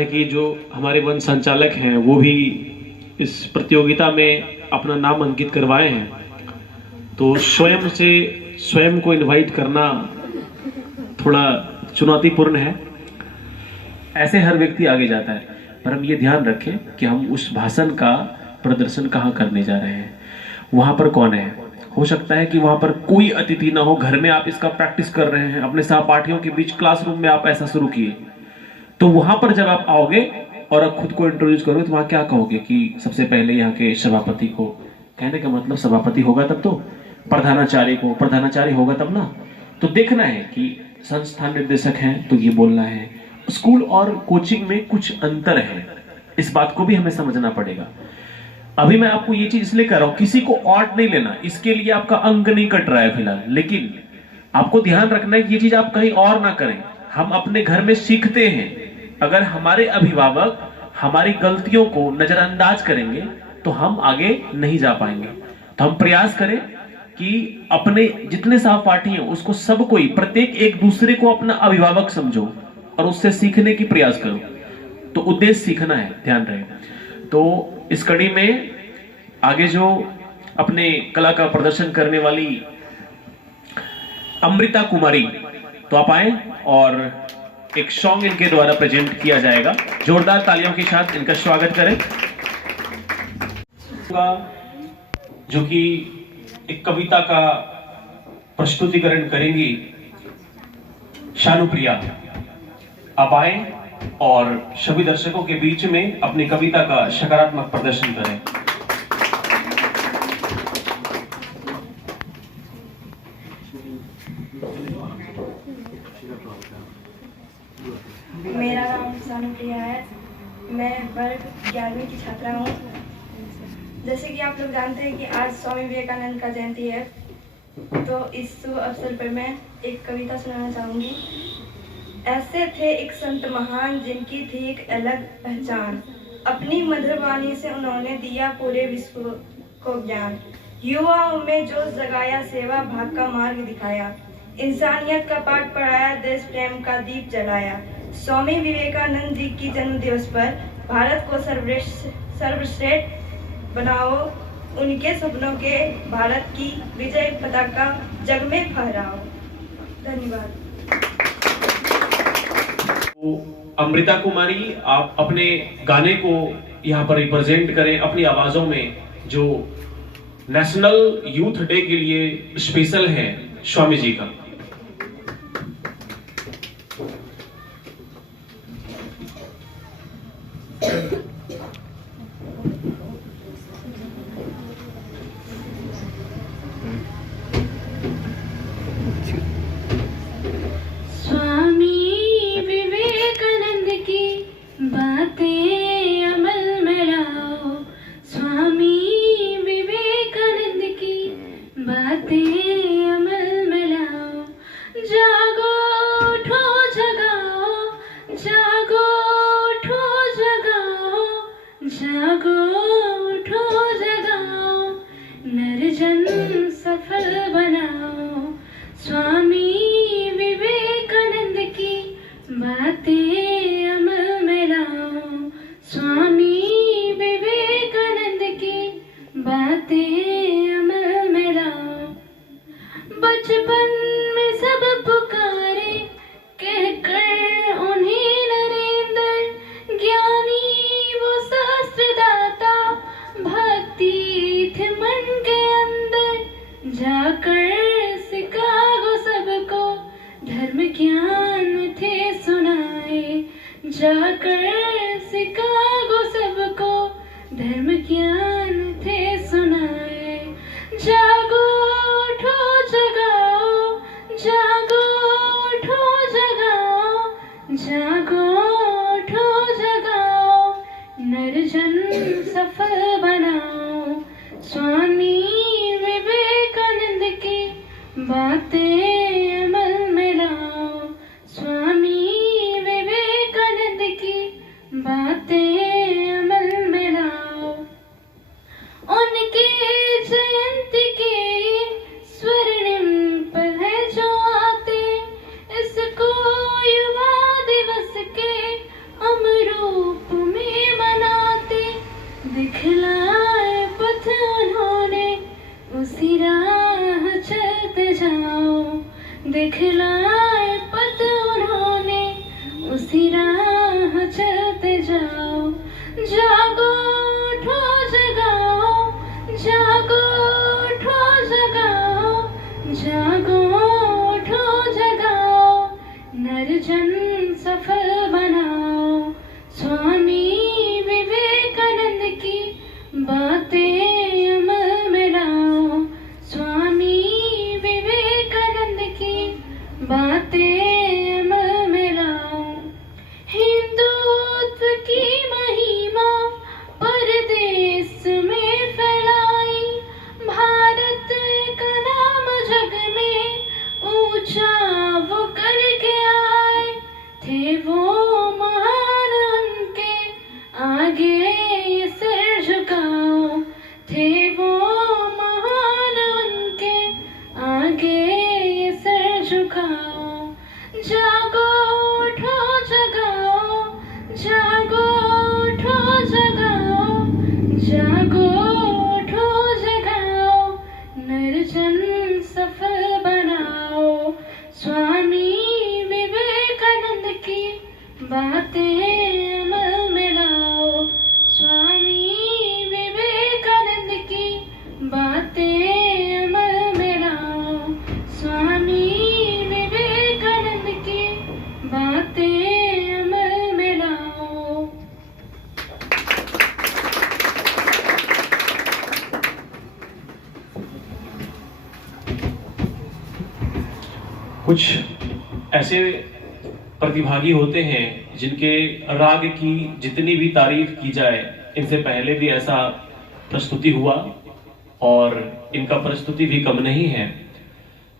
कि जो हमारे वन संचालक हैं वो भी इस प्रतियोगिता में अपना नाम अंकित करवाए हैं। तो स्वयं को इनवाइट करना थोड़ा चुनौतीपूर्ण है। ऐसे हर व्यक्ति आगे जाता है, पर हम ये ध्यान रखें कि हम उस भाषण का प्रदर्शन कहाँ करने जा रहे हैं, वहां पर कौन है। हो सकता है कि वहां पर कोई अतिथि ना हो, घर में आप इसका प्रैक्टिस कर रहे हैं, अपने सहपाठियों के बीच क्लासरूम में आप ऐसा शुरू किए, तो वहां पर जब आप आओगे और आप खुद को इंट्रोड्यूस करोगे तो वहां क्या कहोगे कि सबसे पहले यहाँ के सभापति को, कहने का मतलब सभापति होगा तब तो प्रधानाचार्य होगा तब ना। तो देखना है कि संस्थान निर्देशक हैं तो ये बोलना है। स्कूल और कोचिंग में कुछ अंतर है, इस बात को भी हमें समझना पड़ेगा। अभी मैं आपको ये चीज इसलिए कर रहा हूं, किसी को ऑट नहीं लेना, इसके लिए आपका अंक नहीं कट रहा है फिलहाल, लेकिन आपको ध्यान रखना है कि ये चीज आप कहीं और ना करें। हम अपने घर में सीखते हैं, अगर हमारे अभिभावक हमारी गलतियों को नजरअंदाज करेंगे तो हम आगे नहीं जा पाएंगे। तो हम प्रयास करें कि अपने जितने सहपाठी हैं उसको सब कोई प्रत्येक एक दूसरे को अपना अभिभावक समझो और उससे सीखने की प्रयास करो। तो उद्देश्य सीखना है, ध्यान रहे। तो इस कड़ी में आगे जो अपने कला का प्रदर्शन करने वाली अमृता कुमारी, तो आप आए और एक सॉन्ग इनके द्वारा प्रेजेंट किया जाएगा। जोरदार तालियों के साथ इनका स्वागत करें। जो कि एक कविता का प्रस्तुतिकरण करेंगी शानुप्रिया। आप आए और सभी दर्शकों के बीच में अपनी कविता का सकारात्मक प्रदर्शन करें। मेरा नाम शानुप्रिया है, मैं वर्ग 11वीं की छात्रा हूँ। जैसे कि आप लोग जानते हैं कि आज स्वामी विवेकानंद का जयंती है, तो इस शुभ अवसर पर मैं एक कविता सुनाना चाहूँगी। ऐसे थे एक संत महान जिनकी थी एक अलग पहचान, अपनी मधुर वाणी से उन्होंने दिया पूरे विश्व को ज्ञान। युवाओं में जोश जगाया, सेवा भाग का मार्ग दिखाया, इंसानियत का पाठ पढ़ाया, देश प्रेम का दीप जलाया। स्वामी विवेकानंद जी की जन्म दिवस पर भारत को सर्वश्रेष्ठ बनाओ, उनके सपनों के भारत की विजय पताका जग में फहराओ। धन्यवाद। तो अमृता कुमारी, आप अपने गाने को यहाँ पर रिप्रेजेंट करें अपनी आवाजों में, जो नेशनल यूथ डे के लिए स्पेशल है स्वामी जी का। दिखलाए पथ उन्होंने उसी राह चलते जाओ, जागो उठो जगाओ, जागो उठो जगाओ, जागो उठो जगाओ, निर्जन सफल बनाओ। स्वामी विवेकानंद की बातें अमल में लाओ, स्वामी विवेकानंद की बातें अमल में लाओ। हिंदुत्व की महिमा परदेश में फैलाई, भारत का नाम जग में ऊंचा वो करके आए। थे वो महान, उनके आगे सिर झुकाओ, थे वो महान, उनके आगे सिर झुकाओ। जागो उठो जगाओ, जागो उठो जगाओ, जागो उठो जगाओ, निर्जन सफल बनाओ। स्वामी विवेकानंद की बातें अमल में लाओ, स्वामी विवेकानंद की बातें अमल में लाओ, स्वामी विवेकानंद की बातें अमल में लाओ। कुछ ऐसे प्रतिभागी होते हैं जिनके राग की जितनी भी तारीफ की जाए, इनसे पहले भी ऐसा प्रस्तुति हुआ और इनका प्रस्तुति भी कम नहीं है,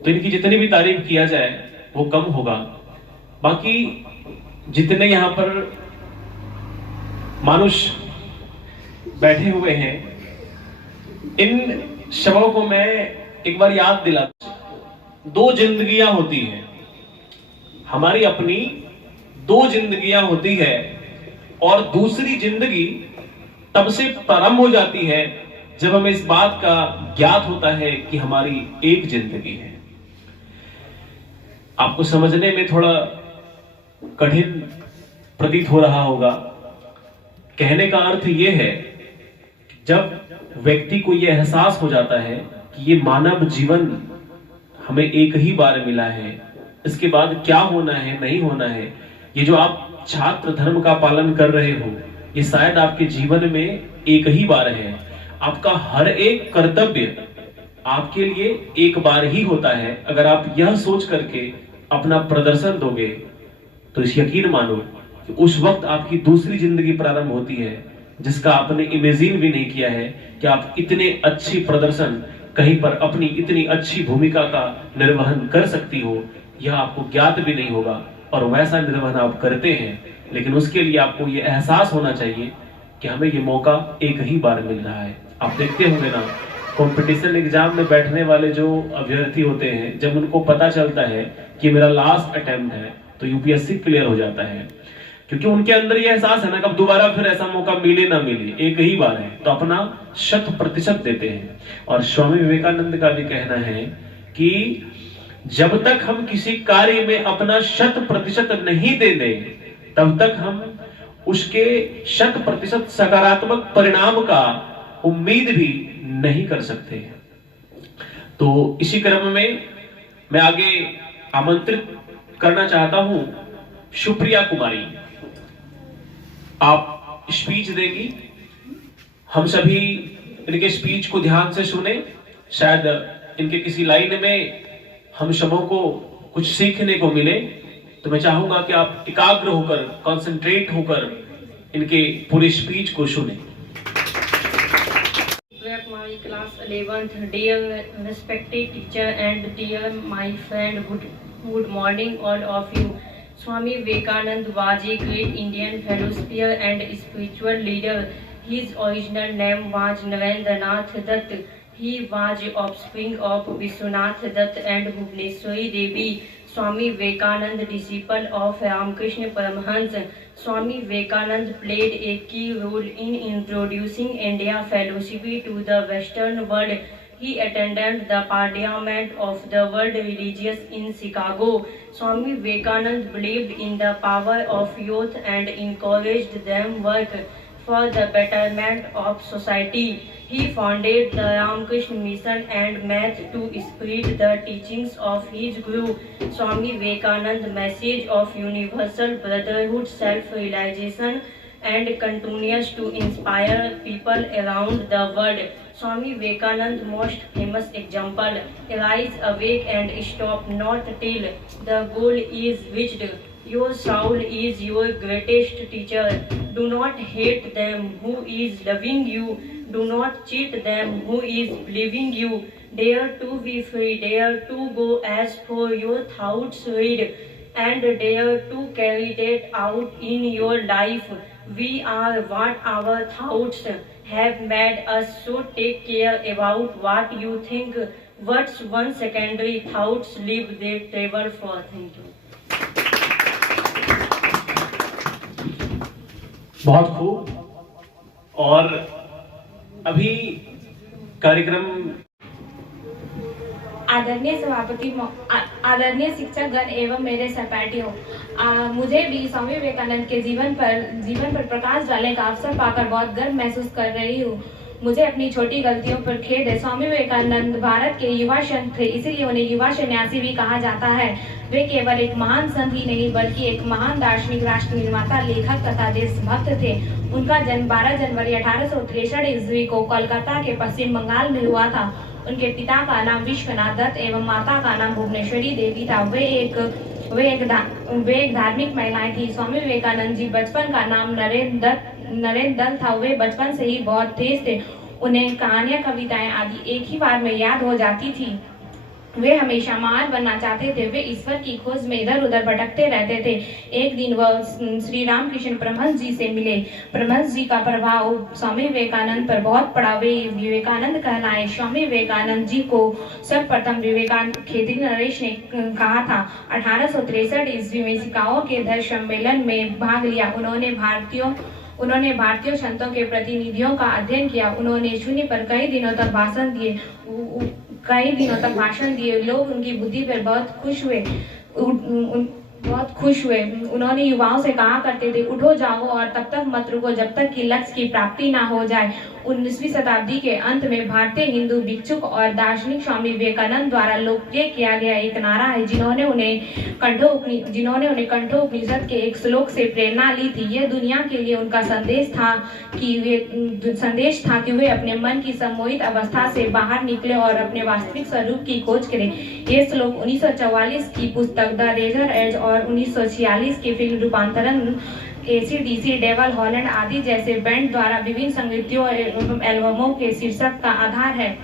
तो इनकी जितनी भी तारीफ किया जाए वो कम होगा। बाकी जितने यहाँ पर मनुष्य बैठे हुए हैं, इन शवों को मैं एक बार याद दिलाता। दो जिंदगियां होती हैं, हमारी अपनी दो जिंदगियां होती है, और दूसरी जिंदगी तब से प्रारंभ हो जाती है जब हमें इस बात का ज्ञात होता है कि हमारी एक जिंदगी है। आपको समझने में थोड़ा कठिन प्रतीत हो रहा होगा। कहने का अर्थ यह है, जब व्यक्ति को यह एहसास हो जाता है कि ये मानव जीवन हमें एक ही बार मिला है, इसके बाद क्या होना है नहीं होना है, ये जो आप छात्र धर्म का पालन कर रहे हो, ये शायद आपके जीवन में एक ही बार है। आपका हर एक कर्तव्य आपके लिए एक बार ही होता है। अगर आप यह सोच करके अपना प्रदर्शन दोगे तो इस यकीन मानो कि उस वक्त आपकी दूसरी जिंदगी प्रारंभ होती है, जिसका आपने इमेजिन भी नहीं किया है कि आप इतने अच्छी प्रदर्शन कहीं पर अपनी इतनी अच्छी भूमिका का निर्वहन कर सकती हो, यह आपको ज्ञात भी नहीं होगा। और वैसा निर्वहन आप करते हैं, लेकिन उसके लिए आपको यह एहसास होना चाहिए कि हमें ये मौका एक ही बार मिल रहा है। आप देखते होंगे ना, कंपटीशन एग्जाम में बैठने वाले जो अभ्यर्थी होते हैं, जब उनको पता चलता है कि मेरा लास्ट अटेम्प्ट है, तो यूपीएससी क्लियर हो जाता है, क्योंकि उनके अंदर ये एहसास है ना कि अब दोबारा फिर ऐसा मौका मिले ना मिले, एक ही बार है, तो अपना 100% देते हैं। और स्वामी विवेकानंद का भी कहना है कि जब तक हम किसी कार्य में अपना 100% नहीं दे दें, तब तक हम उसके 100% सकारात्मक परिणाम का उम्मीद भी नहीं कर सकते। तो इसी क्रम में मैं आगे आमंत्रित करना चाहता हूं सुप्रिया कुमारी। आप स्पीच देगी, हम सभी इनके स्पीच को ध्यान से सुने। शायद इनके किसी लाइन में हम सबों को कुछ सीखने को मिले, तो मैं चाहूंगा कि आप एकाग्र होकर, कंसंट्रेट होकर इनके पूरे स्पीच को सुने। Class 11th, dear respected teacher and dear my friend, good morning all of you. Swami Vivekananda was a great Indian philosopher and spiritual leader. His original name was Narendranath Dutt. He was offspring of Vishwanath Dutt and Bhubaneswari Devi. Swami Vivekananda, disciple of Ramakrishna Paramahansa. Swami Vivekananda played a key role in introducing India philosophy to the Western world. He attended the Parliament of the World Religious in Chicago. Swami Vivekananda believed in the power of youth and encouraged them work for the betterment of society. He founded the Ramakrishna Mission and met to spread the teachings of his Guru. Swami Vivekananda's message of universal brotherhood, self-realization, and continues to inspire people around the world. Swami Vivekananda's most famous example: rise, awake, and stop not till the goal is reached. Your soul is your greatest teacher. Do not hate them who is loving you. Do not cheat them who is believing you. Dare to be free. Dare to go as for your thoughts read. And dare to carry that out in your life. We are what our thoughts have made us, so take care about what you think. What's one secondary, thoughts live, they travel for. Thank you. बहुत खूब। और अभी कार्यक्रम आदरणीय सभापति, आदरणीय शिक्षक गण एवं मेरे सहपाठियों, मुझे भी स्वामी विवेकानंद के जीवन पर प्रकाश डालने का अवसर पाकर बहुत गर्व महसूस कर रही हूँ। मुझे अपनी छोटी गलतियों पर खेद है। स्वामी विवेकानंद भारत के युवा संत थे, इसीलिए उन्हें युवा सन्यासी भी कहा जाता है। वे केवल एक महान संत ही नहीं बल्कि एक महान दार्शनिक, राष्ट्र निर्माता, लेखक तथा देशभक्त थे। उनका जन्म 12 जनवरी 1863 ईस्वी को कोलकाता के पश्चिम बंगाल में हुआ था। उनके पिता का नाम विश्वनाथ दत्त एवं माता का नाम भुवनेश्वरी देवी था। वे एक धार्मिक महिलाएं थी। स्वामी विवेकानंद जी बचपन का नाम नरेंद्र दत्त था। वे बचपन से ही बहुत तेज थे। उन्हें कहानियां, कविताएं आदि एक ही बार में याद हो जाती थी। वे हमेशा महान बनना चाहते थे। वे ईश्वर की खोज में इधर उधर भटकते रहते थे। एक दिन वह श्री रामकृष्ण परमहंस जी से मिले। परमहंस जी का प्रभाव स्वामी विवेकानंद पर बहुत पड़ा। वे विवेकानंद कहलाए। स्वामी विवेकानंद जी को सर्वप्रथम विवेकानंद खेतरी नरेश ने कहा था। 1863 ईस्वी में शिकागो के धर्म सम्मेलन में भाग लिया। उन्होंने भारतीय संतों के प्रतिनिधियों का अध्ययन किया। उन्होंने शून्य पर कई दिनों तक भाषण दिए। लोग उनकी बुद्धि पर बहुत खुश हुए। उन्होंने युवाओं से कहा करते थे, उठो जागो और तब तक मत रुको जब तक कि लक्ष्य की प्राप्ति ना हो जाए। 19वीं शताब्दी के अंत में भारतीय हिंदू भिक्षुक और दार्शनिक स्वामी विवेकानंद द्वारा लोकप्रिय किया गया एक नारा है, जिन्होंने उन्हें कंठोपनिषद के एक श्लोक से प्रेरणा ली थी। यह दुनिया के लिए उनका संदेश था कि वे अपने मन की सम्मोहित अवस्था से बाहर निकले और अपने वास्तविक स्वरूप की खोज करें। ये श्लोक 1944 की पुस्तक द रेजर एज और 1946 की फिल्म रूपांतरण AC/DC, डेवल हॉलैंड आदि जैसे बैंड द्वारा विभिन्न संगीतों एवं एल्बमों के शीर्षक का आधार है।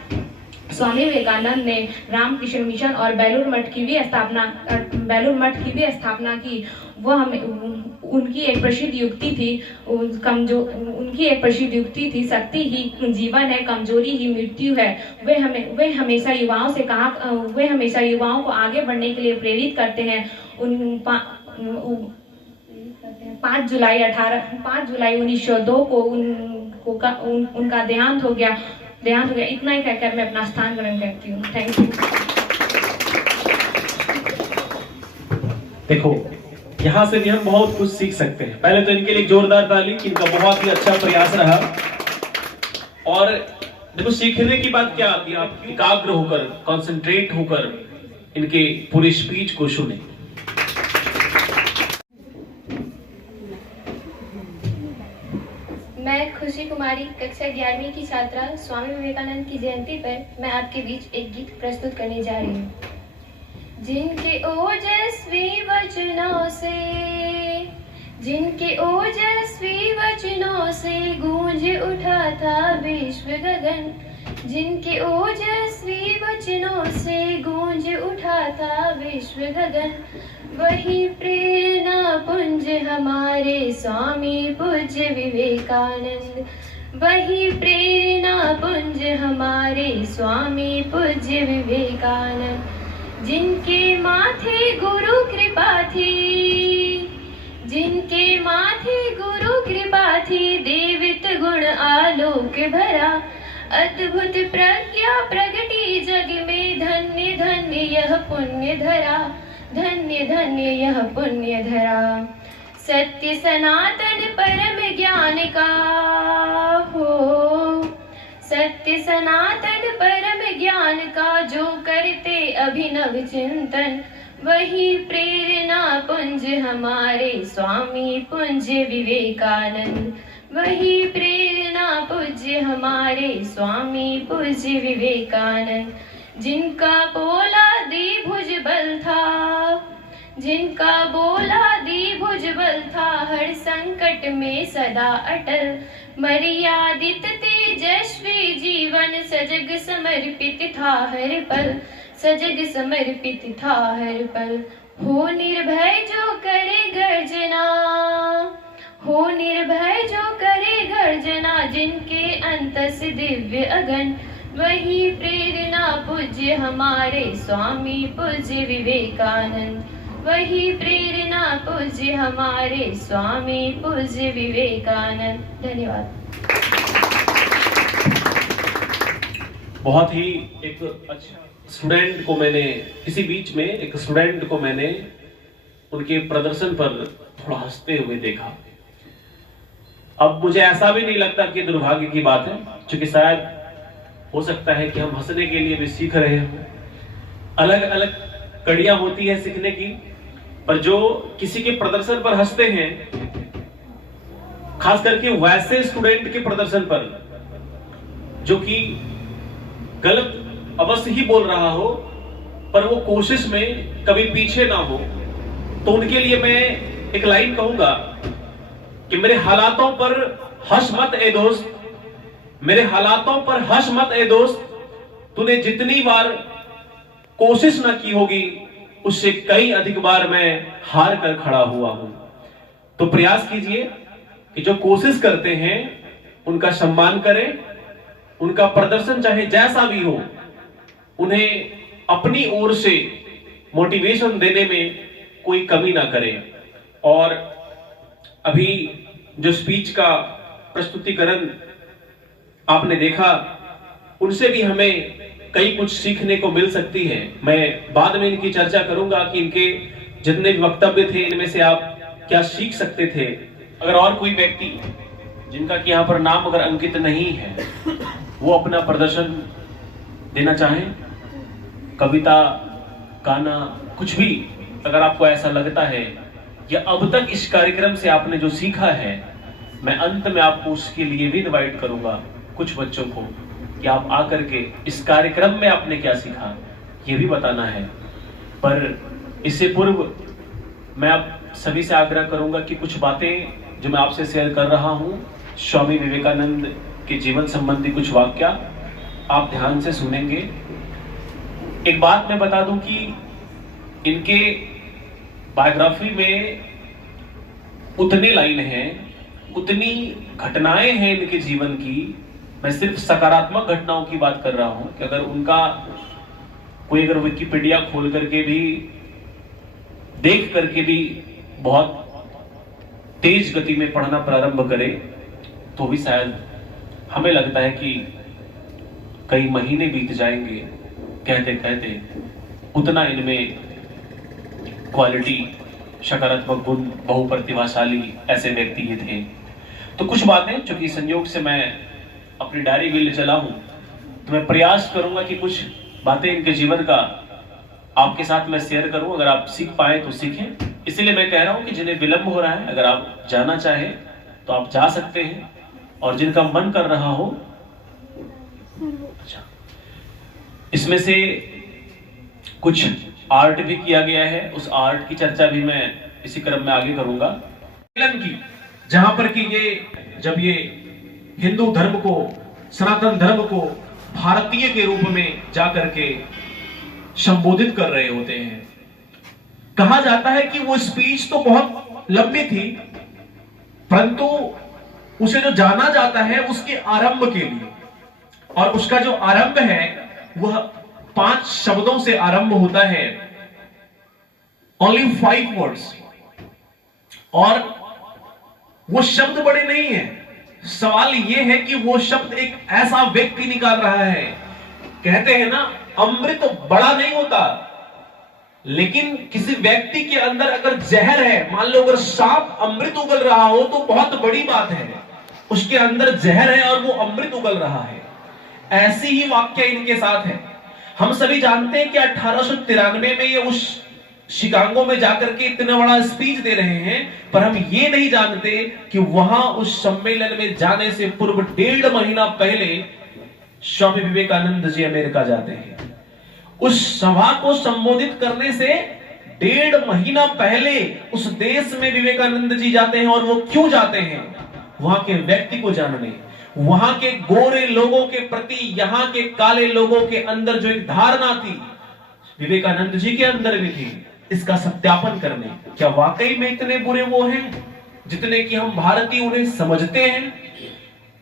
स्वामी विवेकानंद ने रामकृष्ण मिशन और बेलूर मठ की भी स्थापना की। उनकी एक प्रसिद्ध युक्ति थी, शक्ति ही जीवन है, कमजोरी ही मृत्यु है। वे हमेशा युवाओं को आगे बढ़ने के लिए प्रेरित करते हैं। 5 जुलाई 1902 को उनका देहांत हो गया। इतना ही कहकर मैं अपना स्थान ग्रहण करती हूँ। Thank you. देखो, यहाँ से भी हम बहुत कुछ सीख सकते हैं। पहले तो इनके लिए जोरदार ताली, इनका बहुत ही अच्छा प्रयास रहा। और देखो, सीखने की बात क्या आती है, आप एकाग्र होकर, कंसंट्रेट होकर इनके पूरे स्पीच को सुने। मैं खुशी कुमारी, कक्षा 11वीं की छात्रा, स्वामी विवेकानंद की जयंती पर मैं आपके बीच एक गीत प्रस्तुत करने जा रही हूँ। जिनके ओजस्वी वचनों से गूंज उठा था विश्व गगन, जिनके ओजस्वी वचनों से गूंज उठा था विश्व गगन, वही प्रेरणा पुंज हमारे स्वामी पूज्य विवेकानंद, वही प्रेरणा पुंज हमारे स्वामी पूज्य विवेकानंद, जिनके माथे गुरु कृपा थी, देवित गुण आलोक भरा, अद्भुत प्रज्ञा प्रगति जग में, धन्य धन्य यह पुण्य धरा, धन्य धन्य यह पुण्य धरा। सत्य सनातन परम ज्ञान का हो, सत्य सनातन परम ज्ञान का जो करते अभिनव चिंतन, वही प्रेरणा पुंज हमारे स्वामी पूज्य विवेकानंद, वही प्रेरणा पूज्य हमारे स्वामी पूज्य विवेकानंद। जिनका बोला द्विभुज बल था, जिनका बोला द्विभुज बल था, हर संकट में सदा अटल, मर्यादित तेजस्वी जीवन, सजग समर्पित था हर पल, सजग समर्पित था हर पल। हो निर्भय जो करे गर्जना, हो निर्भय जो करे गर्जना, जिनके अंतस दिव्य अगन, वही प्रेरणा पूज्य हमारे स्वामी पूज्य विवेकानंद, वही प्रेरणा पूज्य हमारे स्वामी पूज्य विवेकानंद। धन्यवाद। बहुत ही एक अच्छा स्टूडेंट को मैंने किसी बीच में एक स्टूडेंट को मैंने उनके प्रदर्शन पर थोड़ा हंसते हुए देखा। अब मुझे ऐसा भी नहीं लगता कि दुर्भाग्य की बात है, क्योंकि शायद हो सकता है कि हम हंसने के लिए भी सीख रहे हैं। अलग अलग कड़ियां होती है सीखने की, पर जो किसी के प्रदर्शन पर हंसते हैं, खास करके वैसे स्टूडेंट के प्रदर्शन पर जो कि गलत अवश्य ही बोल रहा हो, पर वो कोशिश में कभी पीछे ना हो, तो उनके लिए मैं एक लाइन कहूंगा कि मेरे हालातों पर हंस मत ए दोस्त, मेरे हालातों पर हंस मत ए दोस्त, तूने जितनी बार कोशिश ना की होगी, उससे कई अधिक बार मैं हार कर खड़ा हुआ हूं। तो प्रयास कीजिए कि जो कोशिश करते हैं उनका सम्मान करें, उनका प्रदर्शन चाहे जैसा भी हो, उन्हें अपनी ओर से मोटिवेशन देने में कोई कमी ना करें। और अभी जो स्पीच का प्रस्तुतिकरण आपने देखा, उनसे भी हमें कई कुछ सीखने को मिल सकती है। मैं बाद में इनकी चर्चा करूंगा कि इनके जितने भी वक्तव्य थे, इनमें से आप क्या सीख सकते थे। अगर और कोई व्यक्ति जिनका कि यहाँ पर नाम अगर अंकित नहीं है, वो अपना प्रदर्शन देना चाहें, कविता, गाना, कुछ भी, अगर आपको ऐसा लगता है या अब तक इस कार्यक्रम से आपने जो सीखा है, मैं अंत में आपको उसके लिए भी इनवाइट करूंगा कुछ बच्चों को कि आप आकर के इस कार्यक्रम में आपने क्या सीखा, ये भी बताना है। पर इससे पूर्व मैं आप सभी से आग्रह करूंगा कि कुछ बातें जो मैं आपसे शेयर कर रहा हूं, स्वामी विवेकानंद के जीवन संबंधी कुछ वाक्य आप ध्यान से सुनेंगे। एक बात मैं बता दूं कि इनके बायोग्राफी में उतने लाइन हैं, उतनी घटनाएं हैं इनके जीवन की। मैं सिर्फ सकारात्मक घटनाओं की बात कर रहा हूं कि अगर उनका कोई अगर विकिपीडिया खोल करके भी, देख करके भी बहुत तेज गति में पढ़ना प्रारंभ करे, तो भी शायद हमें लगता है कि कई महीने बीत जाएंगे कहते कहते। उतना इनमें क्वालिटी, सकारात्मक गुण, बहुप्रतिभाशाली ऐसे व्यक्ति ये थे। तो कुछ बातें जो कि संयोग से मैं अपनी डायरी भी ले चला हूं, तो मैं प्रयास करूंगा कि कुछ बातें इनके जीवन का आपके साथ मैं शेयर करूं। अगर आप सीख पाए तो सीखें। इसलिए मैं कह रहा हूं कि जिन्हें विलंब हो रहा है, अगर आप जाना चाहें तो आप जा सकते हैं, और जिनका मन कर रहा हो, अच्छा, इसमें से कुछ आर्ट भी किया गया है, उस आर्ट की चर्चा भी मैं इसी क्रम में आगे करूंगा। की जहां पर कि ये जब ये हिंदू धर्म को, सनातन धर्म को भारतीय के रूप में जाकर के संबोधित कर रहे होते हैं, कहा जाता है कि वो स्पीच तो बहुत लंबी थी, परंतु उसे जो जाना जाता है उसके आरंभ के लिए, और उसका जो आरंभ है वह 5 शब्दों से आरंभ होता है, ओनली 5 वर्ड्स। और वो शब्द बड़े नहीं है, सवाल यह है कि वो शब्द एक ऐसा व्यक्ति निकाल रहा है। कहते हैं ना, अमृत बड़ा नहीं होता, लेकिन किसी व्यक्ति के अंदर अगर जहर है, मान लो अगर सांप अमृत उगल रहा हो तो बहुत बड़ी बात है, उसके अंदर जहर है और वो अमृत उगल रहा है। ऐसी ही वाक्य इनके साथ है। हम सभी जानते हैं कि 1893 में ये उस शिकागो में जाकर के इतना बड़ा स्पीच दे रहे हैं, पर हम ये नहीं जानते कि वहां उस सम्मेलन में जाने से पूर्व 1.5 महीना पहले स्वामी विवेकानंद जी अमेरिका जाते हैं। उस सभा को संबोधित करने से 1.5 महीना पहले उस देश में विवेकानंद जी जाते हैं। और वो क्यों जाते हैं? वहां के व्यक्ति को जानने, वहां के गोरे लोगों के प्रति यहां के काले लोगों के अंदर जो एक धारणा थी, विवेकानंद जी के अंदर भी थी, इसका सत्यापन करने। क्या वाकई में इतने बुरे वो हैं जितने कि हम भारतीय उन्हें समझते हैं?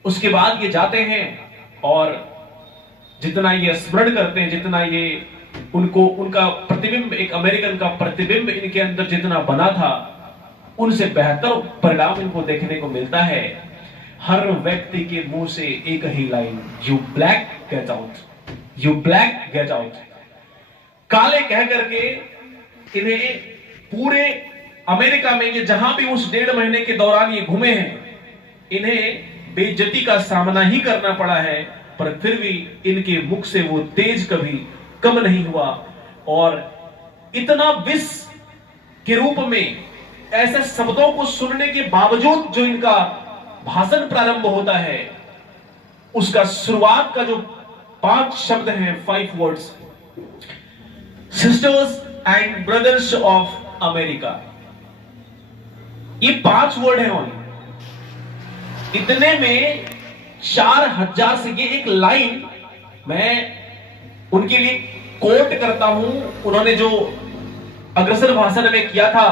उसके बाद ये जाते हैं और जितना ये स्मरण करते हैं, जितना ये उनको उनका प्रतिबिंब, एक अमेरिकन का प्रतिबिंब इनके अंदर जितना बना था, उनसे बेहतर परिणाम इनको देखने को मिलता है। हर व्यक्ति के मुंह से एक ही line, you black get out, you black get out. काले कह करके इन्हें पूरे अमेरिका में, ये जहां भी उस 1.5 महीने के दौरान ये घूमे हैं, इन्हें बेइज्जती का सामना ही करना पड़ा है, पर फिर भी इनके मुख से वो तेज कभी कम नहीं हुआ। और इतना विष के रूप में ऐसे शब्दों को सुनने के बावजूद जो इनका भाषण प्रारंभ होता है, उसका शुरुआत का जो 5 शब्द हैं, 5 words, sisters and brothers of America, ये 5 वर्ड है ओनली। इतने में 4000 से ये एक लाइन मैं उनके लिए कोट करता हूं, उन्होंने जो अग्रसर भाषण में किया था,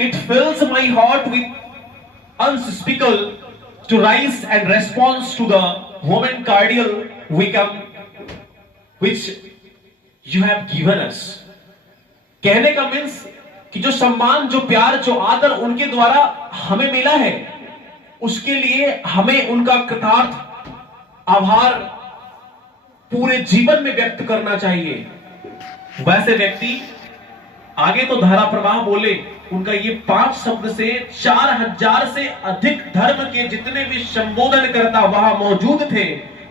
it fills my heart with unspeakable to rise and response to the woman cardial welcome which you have given us। कहने का मीन्स कि जो सम्मान, जो प्यार, जो आदर उनके द्वारा हमें मिला है, उसके लिए हमें उनका कृतार्थ आभार पूरे जीवन में व्यक्त करना चाहिए। वैसे व्यक्ति आगे तो धारा प्रवाह बोले, उनका ये 5 शब्द से 4000 से अधिक धर्म के जितने भी संबोधन करता वहां मौजूद थे,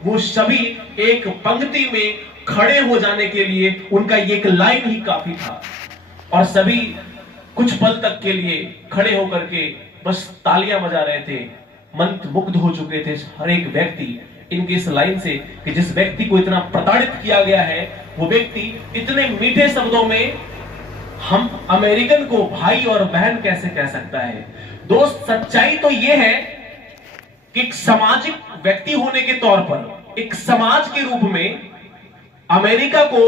वो सभी एक पंक्ति में खड़े हो जाने के लिए उनका ये एक लाइन ही काफी था। और सभी कुछ पल तक के लिए खड़े होकर के बस तालियां बजा रहे थे, मंत्रमुग्ध हो चुके थे हर एक व्यक्ति इनकी इस लाइन से कि जिस व्यक्ति को इतना प्रताड़ित किया गया है, वो व्यक्ति इतने मीठे शब्दों में हम अमेरिकन को भाई और बहन कैसे कह सकता है। दोस्त, सच्चाई तो यह है कि एक सामाजिक व्यक्ति होने के तौर पर, एक समाज के रूप में अमेरिका को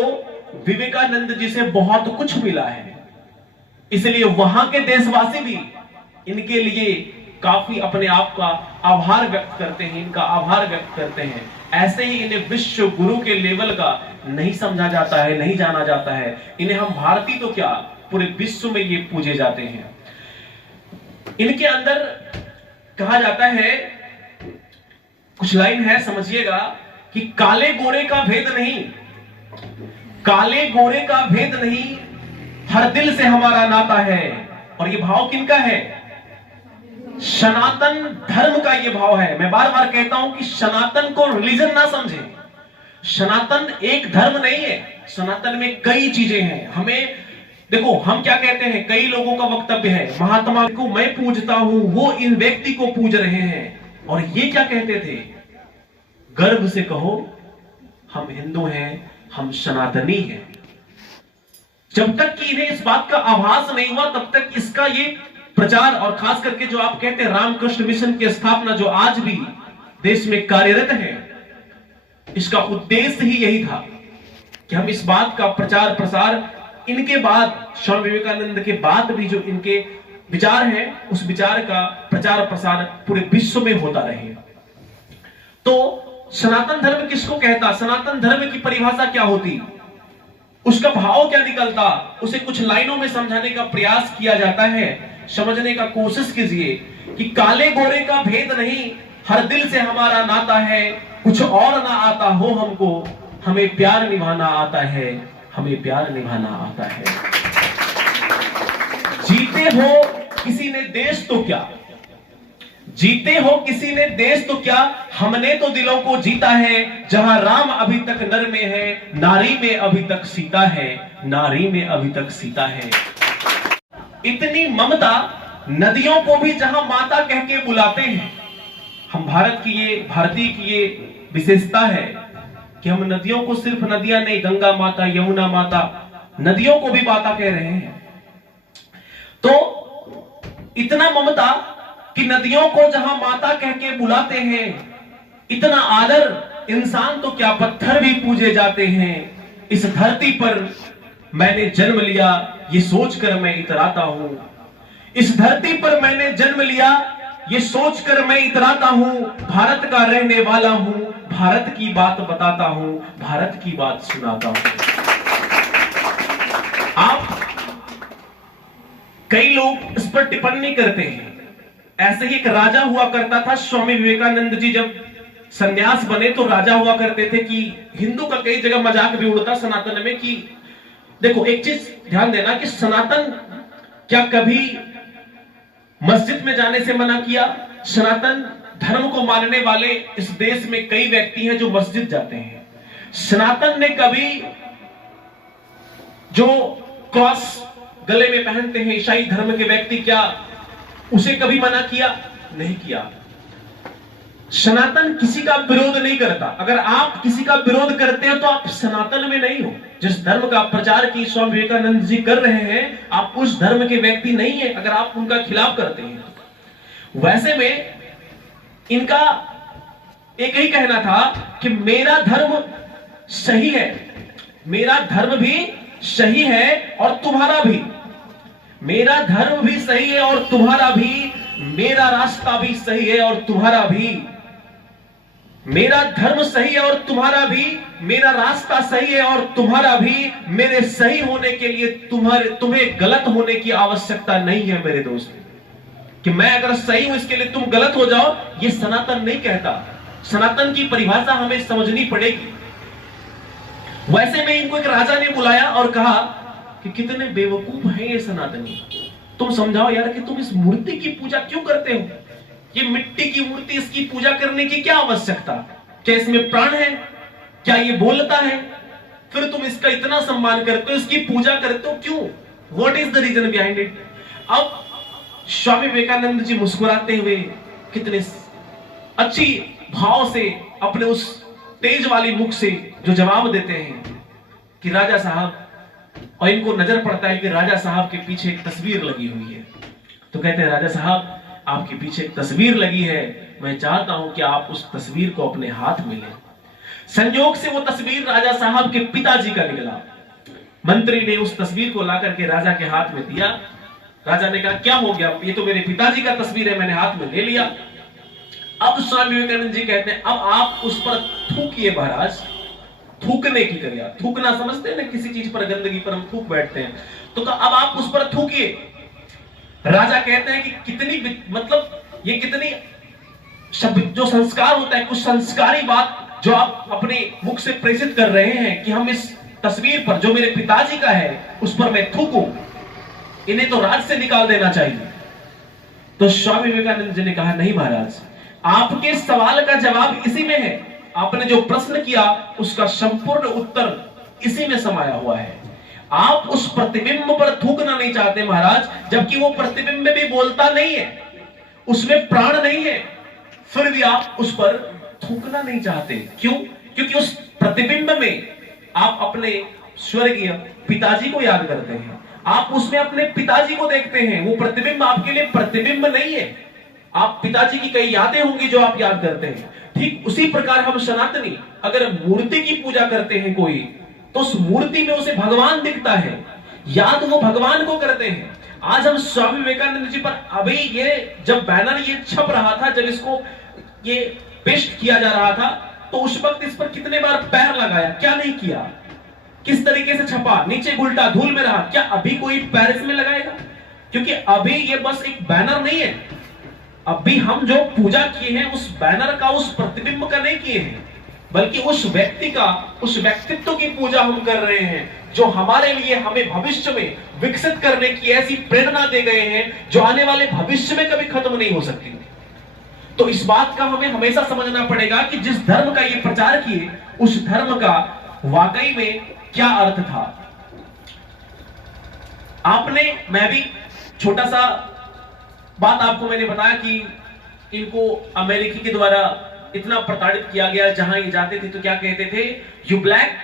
विवेकानंद जी से बहुत कुछ मिला है। इसलिए वहां के देशवासी भी इनके लिए काफी अपने आप का आभार व्यक्त करते हैं, इनका आभार व्यक्त करते हैं। ऐसे ही इन्हें विश्व गुरु के लेवल का नहीं समझा जाता है, नहीं जाना जाता है। इन्हें हम भारतीय तो क्या, पूरे विश्व में ये पूजे जाते हैं। इनके अंदर कहा जाता है, कुछ लाइन है समझिएगा, कि काले गोरे का भेद नहीं, काले गोरे का भेद नहीं, हर दिल से हमारा नाता है। और ये भाव किनका है? सनातन धर्म का ये भाव है। मैं बार बार कहता हूं कि सनातन को रिलीजन ना समझें। सनातन एक धर्म नहीं है, सनातन में कई चीजें हैं। हमें देखो, हम क्या कहते हैं, कई लोगों का वक्तव्य है, महात्मा को मैं पूजता हूं, वो इन व्यक्ति को पूज रहे हैं। और ये क्या कहते थे? गर्व से कहो हम हिंदू हैं, हम सनातनी हैं। जब तक कि इन्हें इस बात का आभास नहीं हुआ, तब तक इसका ये प्रचार, और खास करके जो आप कहते हैं रामकृष्ण मिशन की स्थापना, जो आज भी देश में कार्यरत है, इसका उद्देश्य ही यही था कि हम इस बात का प्रचार प्रसार, इनके बाद, स्वामी विवेकानंद के बाद भी जो इनके विचार हैं, उस विचार का प्रचार प्रसार पूरे विश्व में होता रहे। तो सनातन धर्म किसको कहता? सनातन धर्म की परिभाषा क्या होती, उसका भाव क्या निकलता, उसे कुछ लाइनों में समझाने का प्रयास किया जाता है। समझने का कोशिश कीजिए कि काले गोरे का भेद नहीं, हर दिल से हमारा नाता है, कुछ और ना आता हो हमको, हमें प्यार निभाना आता है, हमें प्यार निभाना आता है। जीते हो किसी ने देश तो क्या, जीते हो किसी ने देश तो क्या, हमने तो दिलों को जीता है। जहां राम अभी तक नर में है, नारी में अभी तक सीता है, नारी में अभी तक सीता है। इतनी ममता नदियों को भी जहां माता कह के बुलाते हैं। हम भारतीय की ये विशेषता है कि हम नदियों को सिर्फ नदियां नहीं, गंगा माता, यमुना माता, नदियों को भी माता कह रहे हैं। तो इतना ममता कि नदियों को जहां माता कह के बुलाते हैं, इतना आदर, इंसान तो क्या पत्थर भी पूजे जाते हैं। इस धरती पर मैंने जन्म लिया, ये सोचकर मैं इतराता हूं। इस धरती पर मैंने जन्म लिया, ये सोचकर मैं इतराता हूं। भारत का रहने वाला हूं, भारत की बात बताता हूं, भारत की बात सुनाता हूं। आप कई लोग इस पर टिप्पणी करते हैं। ऐसे ही एक राजा हुआ करता था, स्वामी विवेकानंद जी जब सन्यास बने तो राजा हुआ करते थे कि हिंदू का कई जगह मजाक भी उड़ता सनातन में कि देखो एक चीज ध्यान देना कि सनातन क्या कभी मस्जिद में जाने से मना किया? सनातन धर्म को मानने वाले इस देश में कई व्यक्ति हैं जो मस्जिद जाते हैं। सनातन ने कभी जो क्रॉस गले में पहनते हैं ईसाई धर्म के व्यक्ति, क्या उसे कभी मना किया? नहीं किया। सनातन किसी का विरोध नहीं करता। अगर आप किसी का विरोध करते हैं तो आप सनातन में नहीं हो। जिस धर्म का प्रचार की स्वामी विवेकानंद जी कर रहे हैं, आप उस धर्म के व्यक्ति नहीं है अगर आप उनका खिलाफ करते हैं। वैसे में इनका एक ही कहना था कि मेरा धर्म सही है, मेरा धर्म भी सही है और तुम्हारा भी, मेरा धर्म भी सही है और तुम्हारा भी, मेरा रास्ता भी सही है और तुम्हारा भी, मेरा धर्म सही है और तुम्हारा भी, मेरा रास्ता सही है और तुम्हारा भी। मेरे सही होने के लिए तुम्हें गलत होने की आवश्यकता नहीं है मेरे दोस्त, कि मैं अगर सही हूं इसके लिए तुम गलत हो जाओ, ये सनातन नहीं कहता। सनातन की परिभाषा हमें समझनी पड़ेगी। वैसे में इनको एक राजा ने बुलाया और कहा कि कितने बेवकूफ हैं ये सनातनी, तुम समझाओ यार कि तुम इस मूर्ति की पूजा क्यों करते हो? ये मिट्टी की मूर्ति, इसकी पूजा करने की क्या आवश्यकता? क्या इसमें प्राण है? क्या ये बोलता है? फिर तुम इसका इतना सम्मान करते हो, इसकी पूजा करते हो, क्यों? What is the reason behind it? अब स्वामी विवेकानंद जी मुस्कुराते हुए कितने अच्छी भाव से अपने उस तेज वाली मुख से जो जवाब देते हैं कि राजा साहब, और इनको नजर पड़ता है कि राजा साहब के पीछे एक तस्वीर लगी हुई है। तो कहते हैं राजा साहब आपके पीछे एक तस्वीर लगी है, मैं चाहता हूं कि आप उस तस्वीर को अपने हाथ में लें। संयोग से वो तस्वीर राजा साहब के पिताजी का निकला। मंत्री ने उस तस्वीर को ला करके राजा के हाथ में दिया। राजा ने कहा क्या हो गया? ये तो मेरे पिताजी का तस्वीर है, मैंने हाथ में ले लिया। अब स्वामी विवेकानंद जी कहते हैं अब आप उस पर थूकिए महाराज। थूकने की क्रिया, थूकना समझते हैं ना, किसी चीज पर गंदगी पर हम थूक बैठते हैं, तो अब आप उस पर थूकिए। राजा कहते हैं कि कितनी मतलब ये कितनी शब्द जो संस्कार होता है, कुछ संस्कारी बात जो आप अपने मुख से प्रेषित कर रहे हैं कि हम इस तस्वीर पर जो मेरे पिताजी का है उस पर मैं थूकूं, इन्हें तो राज से निकाल देना चाहिए। तो स्वामी विवेकानंद जी ने कहा नहीं महाराज, आपके सवाल का जवाब इसी में है। आपने जो प्रश्न किया उसका संपूर्ण उत्तर इसी में समाया हुआ है। आप उस प्रतिबिंब पर थूकना नहीं चाहते महाराज, जबकि वो प्रतिबिंब भी बोलता नहीं है, उसमें प्राण नहीं है, फिर भी आप उस पर थूकना नहीं चाहते। क्यों? क्योंकि उस प्रतिबिंब में आप अपने स्वर्गीय पिताजी को याद करते हैं, आप उसमें अपने पिताजी को देखते हैं। वो प्रतिबिंब आपके लिए प्रतिबिंब नहीं है, आप पिताजी की कई यादें होंगी जो आप याद करते हैं। ठीक उसी प्रकार हम सनातनी अगर मूर्ति की पूजा करते हैं कोई, तो उस मूर्ति में उसे भगवान दिखता है, याद वो भगवान को करते हैं। आज हम स्वामी विवेकानंद जी पर अभी ये जब बैनर ये छप रहा था, जब इसको ये पेस्ट किया जा रहा था, तो उस वक्त इस पर कितने बार पैर लगाया, क्या नहीं किया, किस तरीके से छपा, नीचे उल्टा धूल में रहा, क्या अभी कोई पैर इसमें लगाएगा? क्योंकि अभी ये बस एक बैनर नहीं है, अब भी हम जो पूजा किए हैं उस बैनर का, उस प्रतिबिंब का नहीं किए हैं, बल्कि उस व्यक्ति का, उस व्यक्तित्व की पूजा हम कर रहे हैं जो हमारे लिए, हमें भविष्य में विकसित करने की ऐसी प्रेरणा दे गए हैं जो आने वाले भविष्य में कभी खत्म नहीं हो सकती। तो इस बात का हमें हमेशा समझना पड़ेगा कि जिस धर्म का ये प्रचार किए उस धर्म का वाकई में क्या अर्थ था। आपने, मैं भी छोटा सा बात आपको मैंने बताया कि इनको अमेरिकी के द्वारा इतना प्रताड़ित किया गया, जहां ये जाते थे तो क्या कहते थे, यू ब्लैक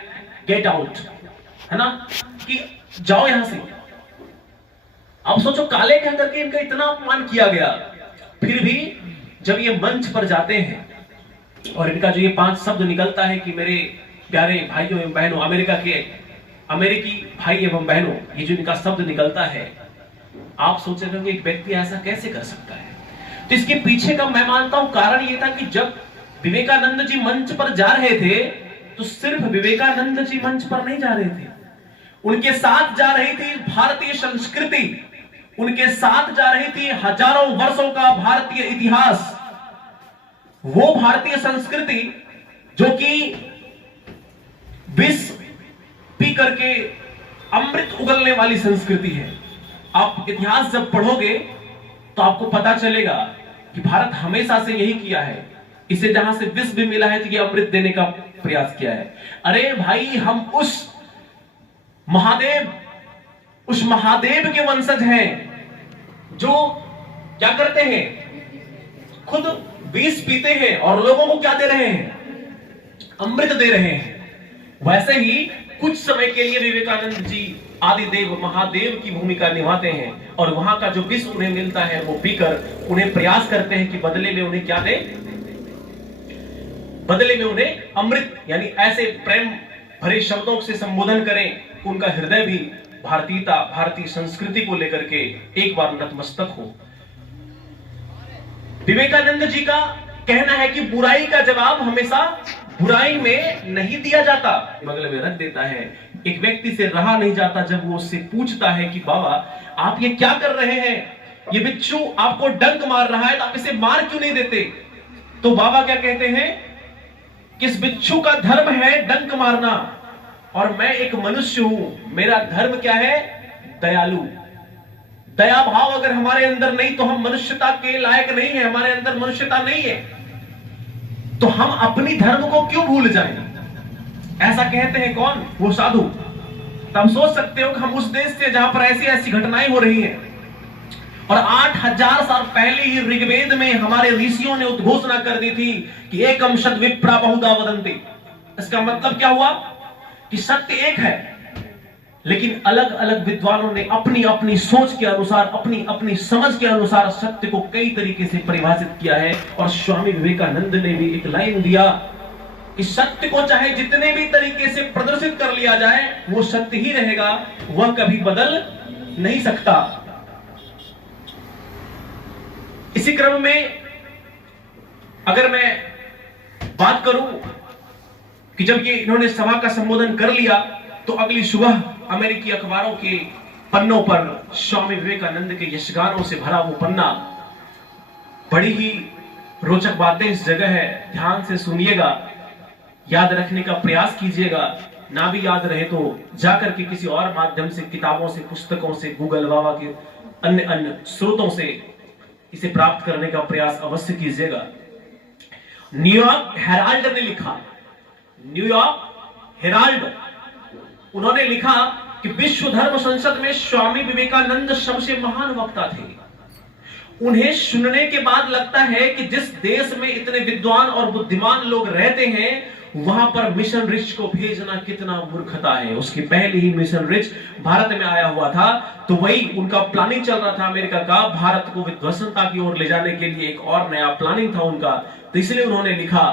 गेट आउट, है ना, कि जाओ यहां से। अब सोचो काले कह करके इनका इतना अपमान किया गया, फिर भी जब ये मंच पर जाते हैं और इनका जो ये 5 शब्द निकलता है कि मेरे प्यारे भाइयों एवं बहनों, अमेरिका के अमेरिकी भाई एवं बहनों, ये जो इनका शब्द निकलता है, आप सोच रहे होंगे एक व्यक्ति ऐसा कैसे कर सकता है। तो इसके पीछे का मैं मानता हूं कारण ये था कि जब विवेकानंद जी मंच पर जा रहे थे तो सिर्फ विवेकानंद जी मंच पर नहीं जा रहे थे, उनके साथ जा रही थी भारतीय संस्कृति, उनके साथ जा रही थी हजारों वर्षों का भारतीय इतिहास, वो भारतीय संस्कृति जो कि विष पी करके अमृत उगलने वाली संस्कृति है। आप इतिहास जब पढ़ोगे तो आपको पता चलेगा कि भारत हमेशा से यही किया है, इसे जहां से विष भी मिला है तो ये अमृत देने का प्रयास किया है। अरे भाई, हम उस महादेव के वंशज हैं जो क्या करते हैं, खुद विष पीते हैं और लोगों को क्या दे रहे हैं, अमृत दे रहे हैं। वैसे ही कुछ समय के लिए विवेकानंद जी आदिदेव महादेव की भूमिका निभाते हैं और वहां का जो विष उन्हें मिलता है वो पीकर उन्हें प्रयास करते हैं कि बदले में उन्हें क्या दे, बदले में उन्हें अमृत, यानी ऐसे प्रेम भरे शब्दों से संबोधन करें उनका हृदय भी भारतीयता, भारतीय संस्कृति को लेकर के एक बार नतमस्तक हो। विवेकानंद जी का कहना है कि बुराई का जवाब हमेशा बुराई में नहीं दिया जाता, बगल में रख देता है। एक व्यक्ति से रहा नहीं जाता जब वो उससे पूछता है कि बाबा आप ये क्या कर रहे हैं, ये बिच्छू आपको डंक मार रहा है तो आप इसे मार क्यों नहीं देते। तो बाबा क्या कहते हैं कि इस बिच्छू का धर्म है डंक मारना और मैं एक मनुष्य हूं, मेरा धर्म क्या है, दयालु। दया भाव अगर हमारे अंदर नहीं तो हम मनुष्यता के लायक नहीं है, हमारे अंदर मनुष्यता नहीं है, तो हम अपनी धर्म को क्यों भूल जाएं। ऐसा कहते हैं कौन, वो साधु। तब सोच सकते हो कि हम उस देश से जहां पर ऐसी ऐसी घटनाएं हो रही हैं और 8000 साल पहले ही ऋग्वेद में हमारे ऋषियों ने उद्घोषणा कर दी थी कि एकम शत विप्रा बहुधा वदन्ति। इसका मतलब क्या हुआ कि सत्य एक है, लेकिन अलग अलग विद्वानों ने अपनी अपनी सोच के अनुसार, अपनी अपनी समझ के अनुसार सत्य को कई तरीके से परिभाषित किया है। और स्वामी विवेकानंद ने भी एक लाइन दिया कि सत्य को चाहे जितने भी तरीके से प्रदर्शित कर लिया जाए वो सत्य ही रहेगा, वह कभी बदल नहीं सकता। इसी क्रम में अगर मैं बात करूं कि जब ये इन्होंने सभा का संबोधन कर लिया तो अगली सुबह अमेरिकी अखबारों के पन्नों पर स्वामी विवेकानंद के यशगानों से भरा वो पन्ना। बड़ी ही रोचक बातें इस जगह है, ध्यान से सुनिएगा, याद रखने का प्रयास कीजिएगा। ना भी याद रहे तो जाकर के किसी और माध्यम से, किताबों से, पुस्तकों से, गूगल बाबा के अन्य अन्य स्रोतों से इसे प्राप्त करने का प्रयास अवश्य कीजिएगा। न्यूयॉर्क हेराल्ड ने लिखा, न्यूयॉर्क हेराल्ड, उन्होंने लिखा कि विश्व धर्म संसद में स्वामी विवेकानंद सबसे महान वक्ता थे। उन्हें सुनने के बाद लगता है कि जिस देश में इतने विद्वान और बुद्धिमान लोग रहते हैं वहां पर मिशन रिच को भेजना कितना मूर्खता है। उसके पहले ही मिशन रिच भारत में आया हुआ था, तो वही उनका प्लानिंग चल रहा था अमेरिका का, भारत को विध्वंसता की ओर ले जाने के लिए एक और नया प्लानिंग था उनका। तो इसलिए उन्होंने लिखा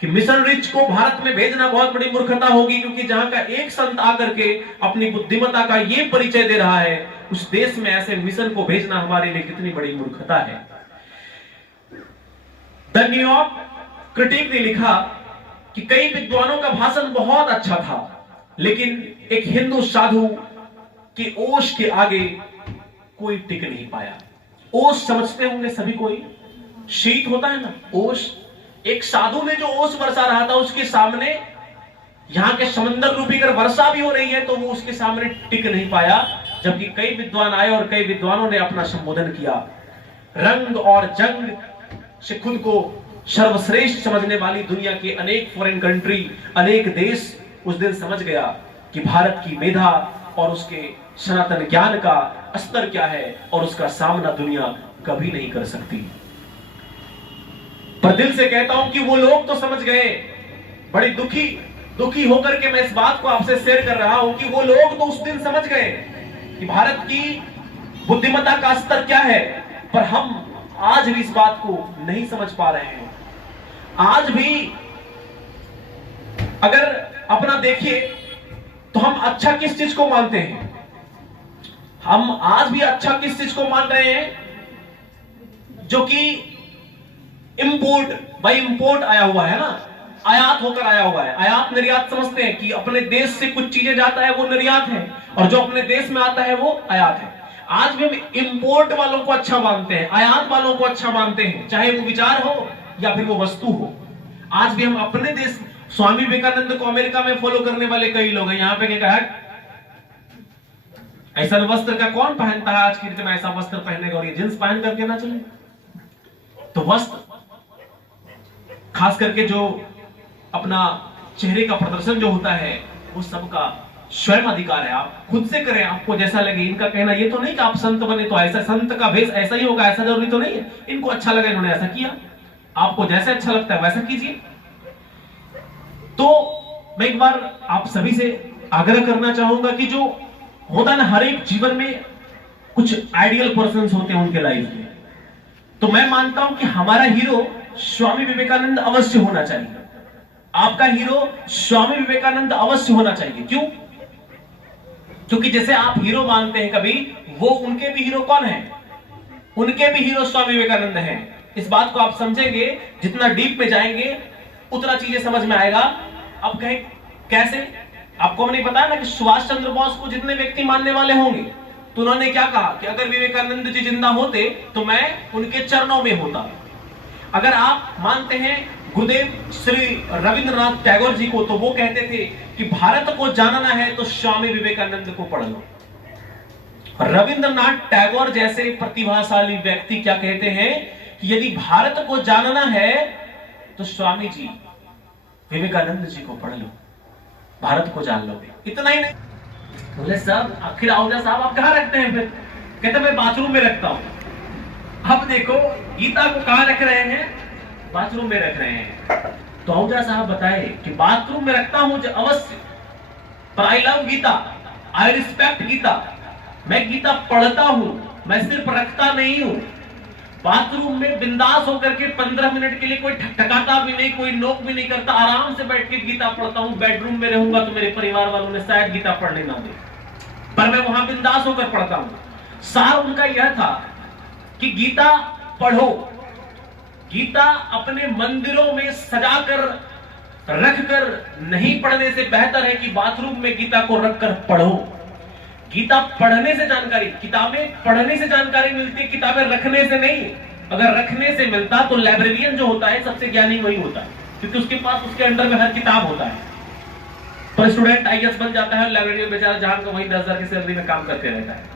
कि मिशन रिच को भारत में भेजना बहुत बड़ी मूर्खता होगी, क्योंकि जहां का एक संत आकर के अपनी बुद्धिमत्ता का ये परिचय दे रहा है, उस देश में ऐसे मिशन को भेजना हमारे लिए कितनी बड़ी मूर्खता है। द न्यूयॉर्क क्रिटिक ने लिखा कि कई विद्वानों का भाषण बहुत अच्छा था, लेकिन एक हिंदू साधु के ओश के आगे कोई टिक नहीं पाया। ओश समझते होंगे सभी कोई, शीत होता है ना, ओस, एक साधु ने जो ओस बरसा रहा था उसके सामने यहाँ के समंदर रूपी अगर वर्षा भी हो रही है तो वो उसके सामने टिक नहीं पाया, जबकि कई विद्वान आए और कई विद्वानों ने अपना संबोधन किया। रंग और जंग से खुद को सर्वश्रेष्ठ समझने वाली दुनिया के अनेक फॉरेन कंट्री, अनेक देश उस दिन समझ गया कि भारत की मेधा और उसके सनातन ज्ञान का स्तर क्या है और उसका सामना दुनिया कभी नहीं कर सकती। पर दिल से कहता हूं कि वो लोग तो समझ गए, बड़ी दुखी होकर के मैं इस बात को आपसे शेयर कर रहा हूं कि वो लोग तो उस दिन समझ गए कि भारत की बुद्धिमत्ता का स्तर क्या है, पर हम आज भी इस बात को नहीं समझ पा रहे हैं। आज भी अगर अपना देखिए तो हम अच्छा किस चीज को मानते हैं? हम आज भी अच्छा किस चीज को मान रहे हैं? जो कि इंपोर्ट बाई इंपोर्ट आया हुआ है ना, आयात होकर आया हुआ है। आयात निर्यात समझते हैं कि अपने देश से कुछ चीजें जाता है वो निर्यात है, और जो अपने देश में आता है वो आयात है। आज भी हम इंपोर्ट वालों को अच्छा मानते हैं, आयात वालों को अच्छा मानते हैं, चाहे वो विचार हो या फिर वो वस्तु हो। आज भी हम अपने देश, स्वामी विवेकानंद को अमेरिका में फॉलो करने वाले कई लोग हैं। यहाँ पे क्या कहा, ऐसा वस्त्र का कौन पहनता है आज की डेट में, ऐसा वस्त्र पहनेगा और ये जींस पहन करके ना चले। तो वस्त्र खास करके जो अपना चेहरे का प्रदर्शन जो होता है वो सबका स्वयं अधिकार है, आप खुद से करें, आपको जैसा लगे। इनका कहना ये तो नहीं कि आप संत बने तो ऐसा संत का भेष ऐसा ही होगा, ऐसा जरूरी तो नहीं है। इनको अच्छा लगा, इन्होंने ऐसा किया, आपको जैसा अच्छा लगता है वैसा कीजिए। तो मैं एक बार आप सभी से आग्रह करना चाहूंगा कि जो होता है ना, हर एक जीवन में कुछ आइडियल पर्सन्स होते हैं उनके लाइफ में, तो मैं मानता हूं कि हमारा हीरो स्वामी विवेकानंद अवश्य होना चाहिए। आपका हीरो स्वामी विवेकानंद अवश्य होना चाहिए। क्यों? क्योंकि जैसे आप हीरो मानते हैं कभी, वो उनके भी हीरो कौन है? उनके भी हीरो स्वामी विवेकानंद हैं। इस बात को आप समझेंगे, जितना डीप में जाएंगे उतना चीजें समझ में आएगा। अब कहें कैसे? आपको नहीं पता ना कि सुभाष चंद्र बोस को जितने व्यक्ति मानने वाले होंगे, तो उन्होंने क्या कहा कि अगर विवेकानंद जी जिंदा होते तो मैं उनके चरणों में होता। अगर आप मानते हैं गुरुदेव श्री रविंद्रनाथ टैगोर जी को, तो वो कहते थे कि भारत को जानना है तो स्वामी विवेकानंद को पढ़ लो। रविंद्रनाथ टैगोर जैसे प्रतिभाशाली व्यक्ति क्या कहते हैं कि यदि भारत को जानना है तो स्वामी जी विवेकानंद जी को पढ़ लो, भारत को जान लोगे। इतना ही नहीं, बोले साहब आखिर आहूजा साहब आप कहां रखते हैं? फिर कहते मैं बाथरूम में रखता हूं। अब देखो गीता को कहां रख रहे हैं? बाथरूम में रख रहे हैं। तो आहूजा साहब बताए कि बाथरूम में रखता हूं जो अवश्य, पर I love Gita, I respect Gita. मैं गीता पढ़ता हूं, मैं सिर्फ रखता नहीं हूं। बाथरूम में बिंदास होकर के 15 मिनट के लिए कोई ठकठकाता भी नहीं, कोई नोक भी नहीं करता, आराम से बैठ के गीता पढ़ता हूं। बेडरूम में रहूंगा तो मेरे परिवार वालों ने शायद गीता पढ़ने ना दे, पर मैं वहां बिंदास होकर पढ़ता हूं। सार उनका यह था कि गीता पढ़ो, गीता अपने मंदिरों में सजाकर रखकर नहीं पढ़ने से बेहतर है कि बाथरूम में गीता को रखकर पढ़ो। गीता पढ़ने से जानकारी, किताबें पढ़ने से जानकारी मिलती है, किताबें रखने से नहीं। अगर रखने से मिलता तो लाइब्रेरियन जो होता है सबसे ज्ञानी वही होता है, क्योंकि उसके पास उसके अंडर में हर किताब होता है। तो स्टूडेंट आईएएस बन जाता है, लाइब्रेरियन बेचारा जहां का वही 10,000 की सैलरी में काम करते रहता है।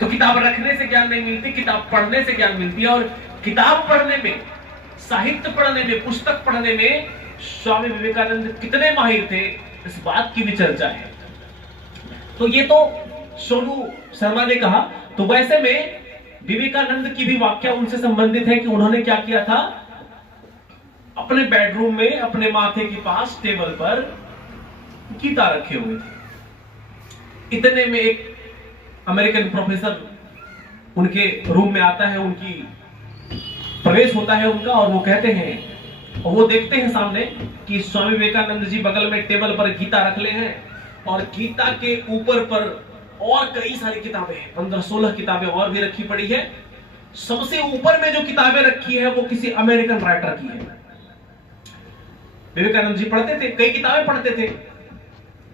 तो किताब रखने से ज्ञान नहीं मिलती, किताब पढ़ने से ज्ञान मिलती है। और किताब पढ़ने में, साहित्य पढ़ने में, पुस्तक पढ़ने में स्वामी विवेकानंद कितने माहिर थे, इस बात की भी चर्चा है। तो ये तो सोनू शर्मा ने कहा। तो वैसे में विवेकानंद की भी वाक्य उनसे संबंधित है कि उन्होंने क्या किया था, अपने बेडरूम में अपने माथे के पास टेबल पर गीता रखे हुए थे। इतने में एक अमेरिकन प्रोफेसर उनके रूम में आता है, उनकी प्रवेश होता है उनका, और वो कहते हैं और वो देखते हैं सामने कि स्वामी विवेकानंद जी बगल में टेबल पर गीता रख ले हैं, और गीता के ऊपर पर और कई सारी किताबें हैं, 15-16 किताबें और भी रखी पड़ी है। सबसे ऊपर में जो किताबें रखी है वो किसी अमेरिकन राइटर की है। विवेकानंद जी पढ़ते थे, कई किताबें पढ़ते थे।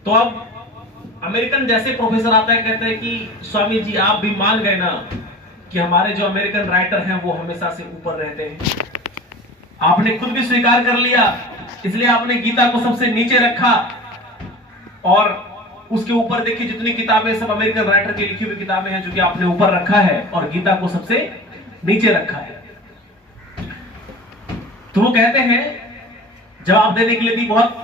तो अब अमेरिकन जैसे प्रोफेसर आता है, कहते हैं कि स्वामी जी आप भी मान गए ना कि हमारे जो अमेरिकन राइटर हैं वो हमेशा से ऊपर रहते हैं। आपने खुद भी स्वीकार कर लिया, इसलिए आपने गीता को सबसे नीचे रखा, और उसके ऊपर देखिए जितनी किताबें सब अमेरिकन राइटर की लिखी हुई किताबें हैं जो कि आपने ऊपर रखा है, और गीता को सबसे नीचे रखा है। तो वो कहते हैं जवाब देने के लिए भी बहुत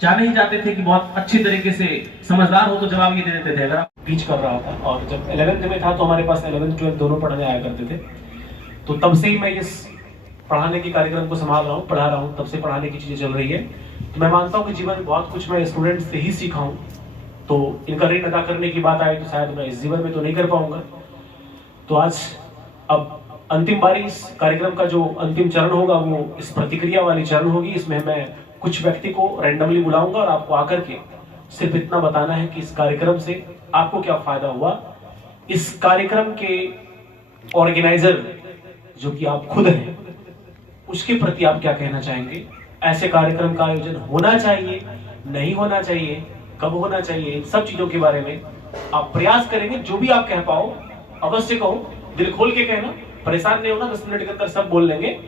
जाने ही जाते थे कि बहुत अच्छी तरीके से समझदार हो तो जवाब ये दे देते थे। अगर आप टीच कर रहा था और जब 11th में था तो हमारे पास 11th 12th दोनों पढ़ने आया करते थे, तो तब से ही मैं इस पढ़ाने के कार्यक्रम को संभाल रहा हूँ, पढ़ा रहा हूँ, तब से पढ़ाने की चीजें चल रही है। तो मैं मानता हूँ कि जीवन में बहुत कुछ मैं स्टूडेंट्स से ही सीखा हूँ, तो इनका ऋण अदा करने की बात आई तो शायद मैं इस जीवन में तो नहीं कर पाऊंगा। तो आज अब अंतिम बारी इस कार्यक्रम का जो अंतिम चरण होगा वो इस प्रतिक्रिया वाली चरण होगी। इसमें मैं कुछ व्यक्ति को रैंडमली बुलाऊंगा और आपको आकर के सिर्फ इतना बताना है कि इस कार्यक्रम से आपको क्या फायदा हुआ। इस कार्यक्रम के ऑर्गेनाइजर जो कि आप खुद हैं, उसके प्रति आप क्या कहना चाहेंगे? ऐसे कार्यक्रम का आयोजन होना चाहिए, नहीं होना चाहिए, कब होना चाहिए, इन सब चीजों के बारे में आप प्रयास करेंगे। जो भी आप कह पाओ अवश्य कहो, दिल खोल के कहना, परेशान नहीं होना। 10 मिनट के अंदर सब बोल लेंगे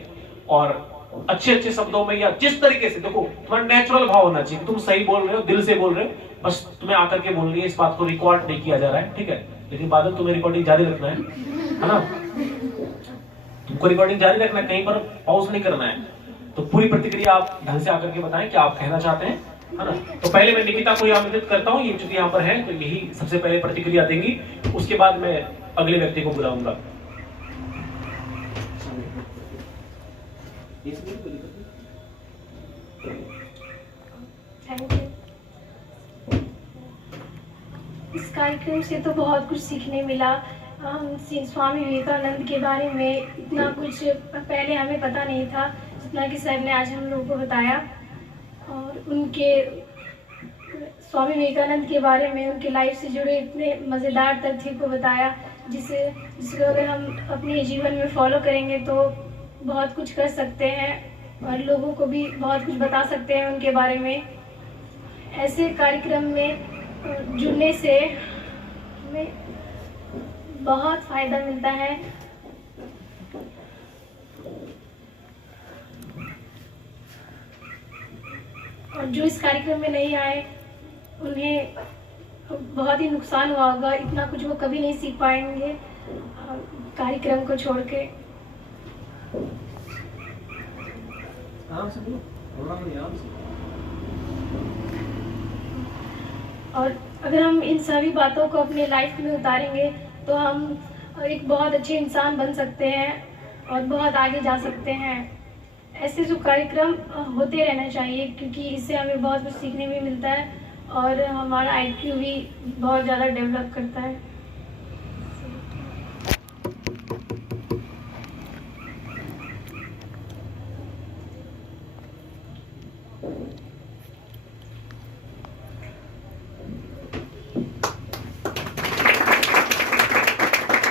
और अच्छे अच्छे शब्दों में, या जिस तरीके से, देखो तुम्हारा नेचुरल भाव होना चाहिए, तुम सही बोल रहे हो, दिल से बोल रहे हो, बस तुम्हें आकर के बोल रही है। इस बात को रिकॉर्ड नहीं किया जा रहा है, ठीक है? लेकिन बादल तुम्हें रिकॉर्डिंग जारी रखना है ना? तुमको रिकॉर्डिंग जारी रखना है, कहीं पर पॉज नहीं करना है। तो पूरी प्रतिक्रिया आप ढंग से आकर के बताएं कि आप कहना चाहते हैं, है ना? तो पहले मैं निकिता को आमंत्रित करता हूँ, ये चूंकि यहाँ पर है तो यही सबसे पहले प्रतिक्रिया देंगी, उसके बाद मैं अगले व्यक्ति को बुलाऊंगा। इस कार्यक्रम से तो बहुत कुछ सीखने मिला। स्वामी विवेकानंद के बारे में इतना कुछ पहले हमें पता नहीं था जितना कि सर ने आज हम लोगों को बताया, और उनके स्वामी विवेकानंद के बारे में, उनके लाइफ से जुड़े इतने मज़ेदार तथ्य को बताया जिसको अगर हम अपने जीवन में फॉलो करेंगे तो बहुत कुछ कर सकते हैं और लोगों को भी बहुत कुछ बता सकते हैं उनके बारे में। ऐसे कार्यक्रम में जुड़ने से हमें बहुत फ़ायदा मिलता है। और जो इस कार्यक्रम में नहीं आए उन्हें बहुत ही नुकसान हुआ होगा, इतना कुछ वो कभी नहीं सीख पाएंगे कार्यक्रम को छोड़ के। और अगर हम इन सभी बातों को अपने लाइफ में उतारेंगे तो हम एक बहुत अच्छे इंसान बन सकते हैं और बहुत आगे जा सकते हैं। ऐसे जो कार्यक्रम होते रहना चाहिए क्योंकि इससे हमें बहुत कुछ सीखने भी मिलता है और हमारा IQ भी बहुत ज़्यादा डेवलप करता है।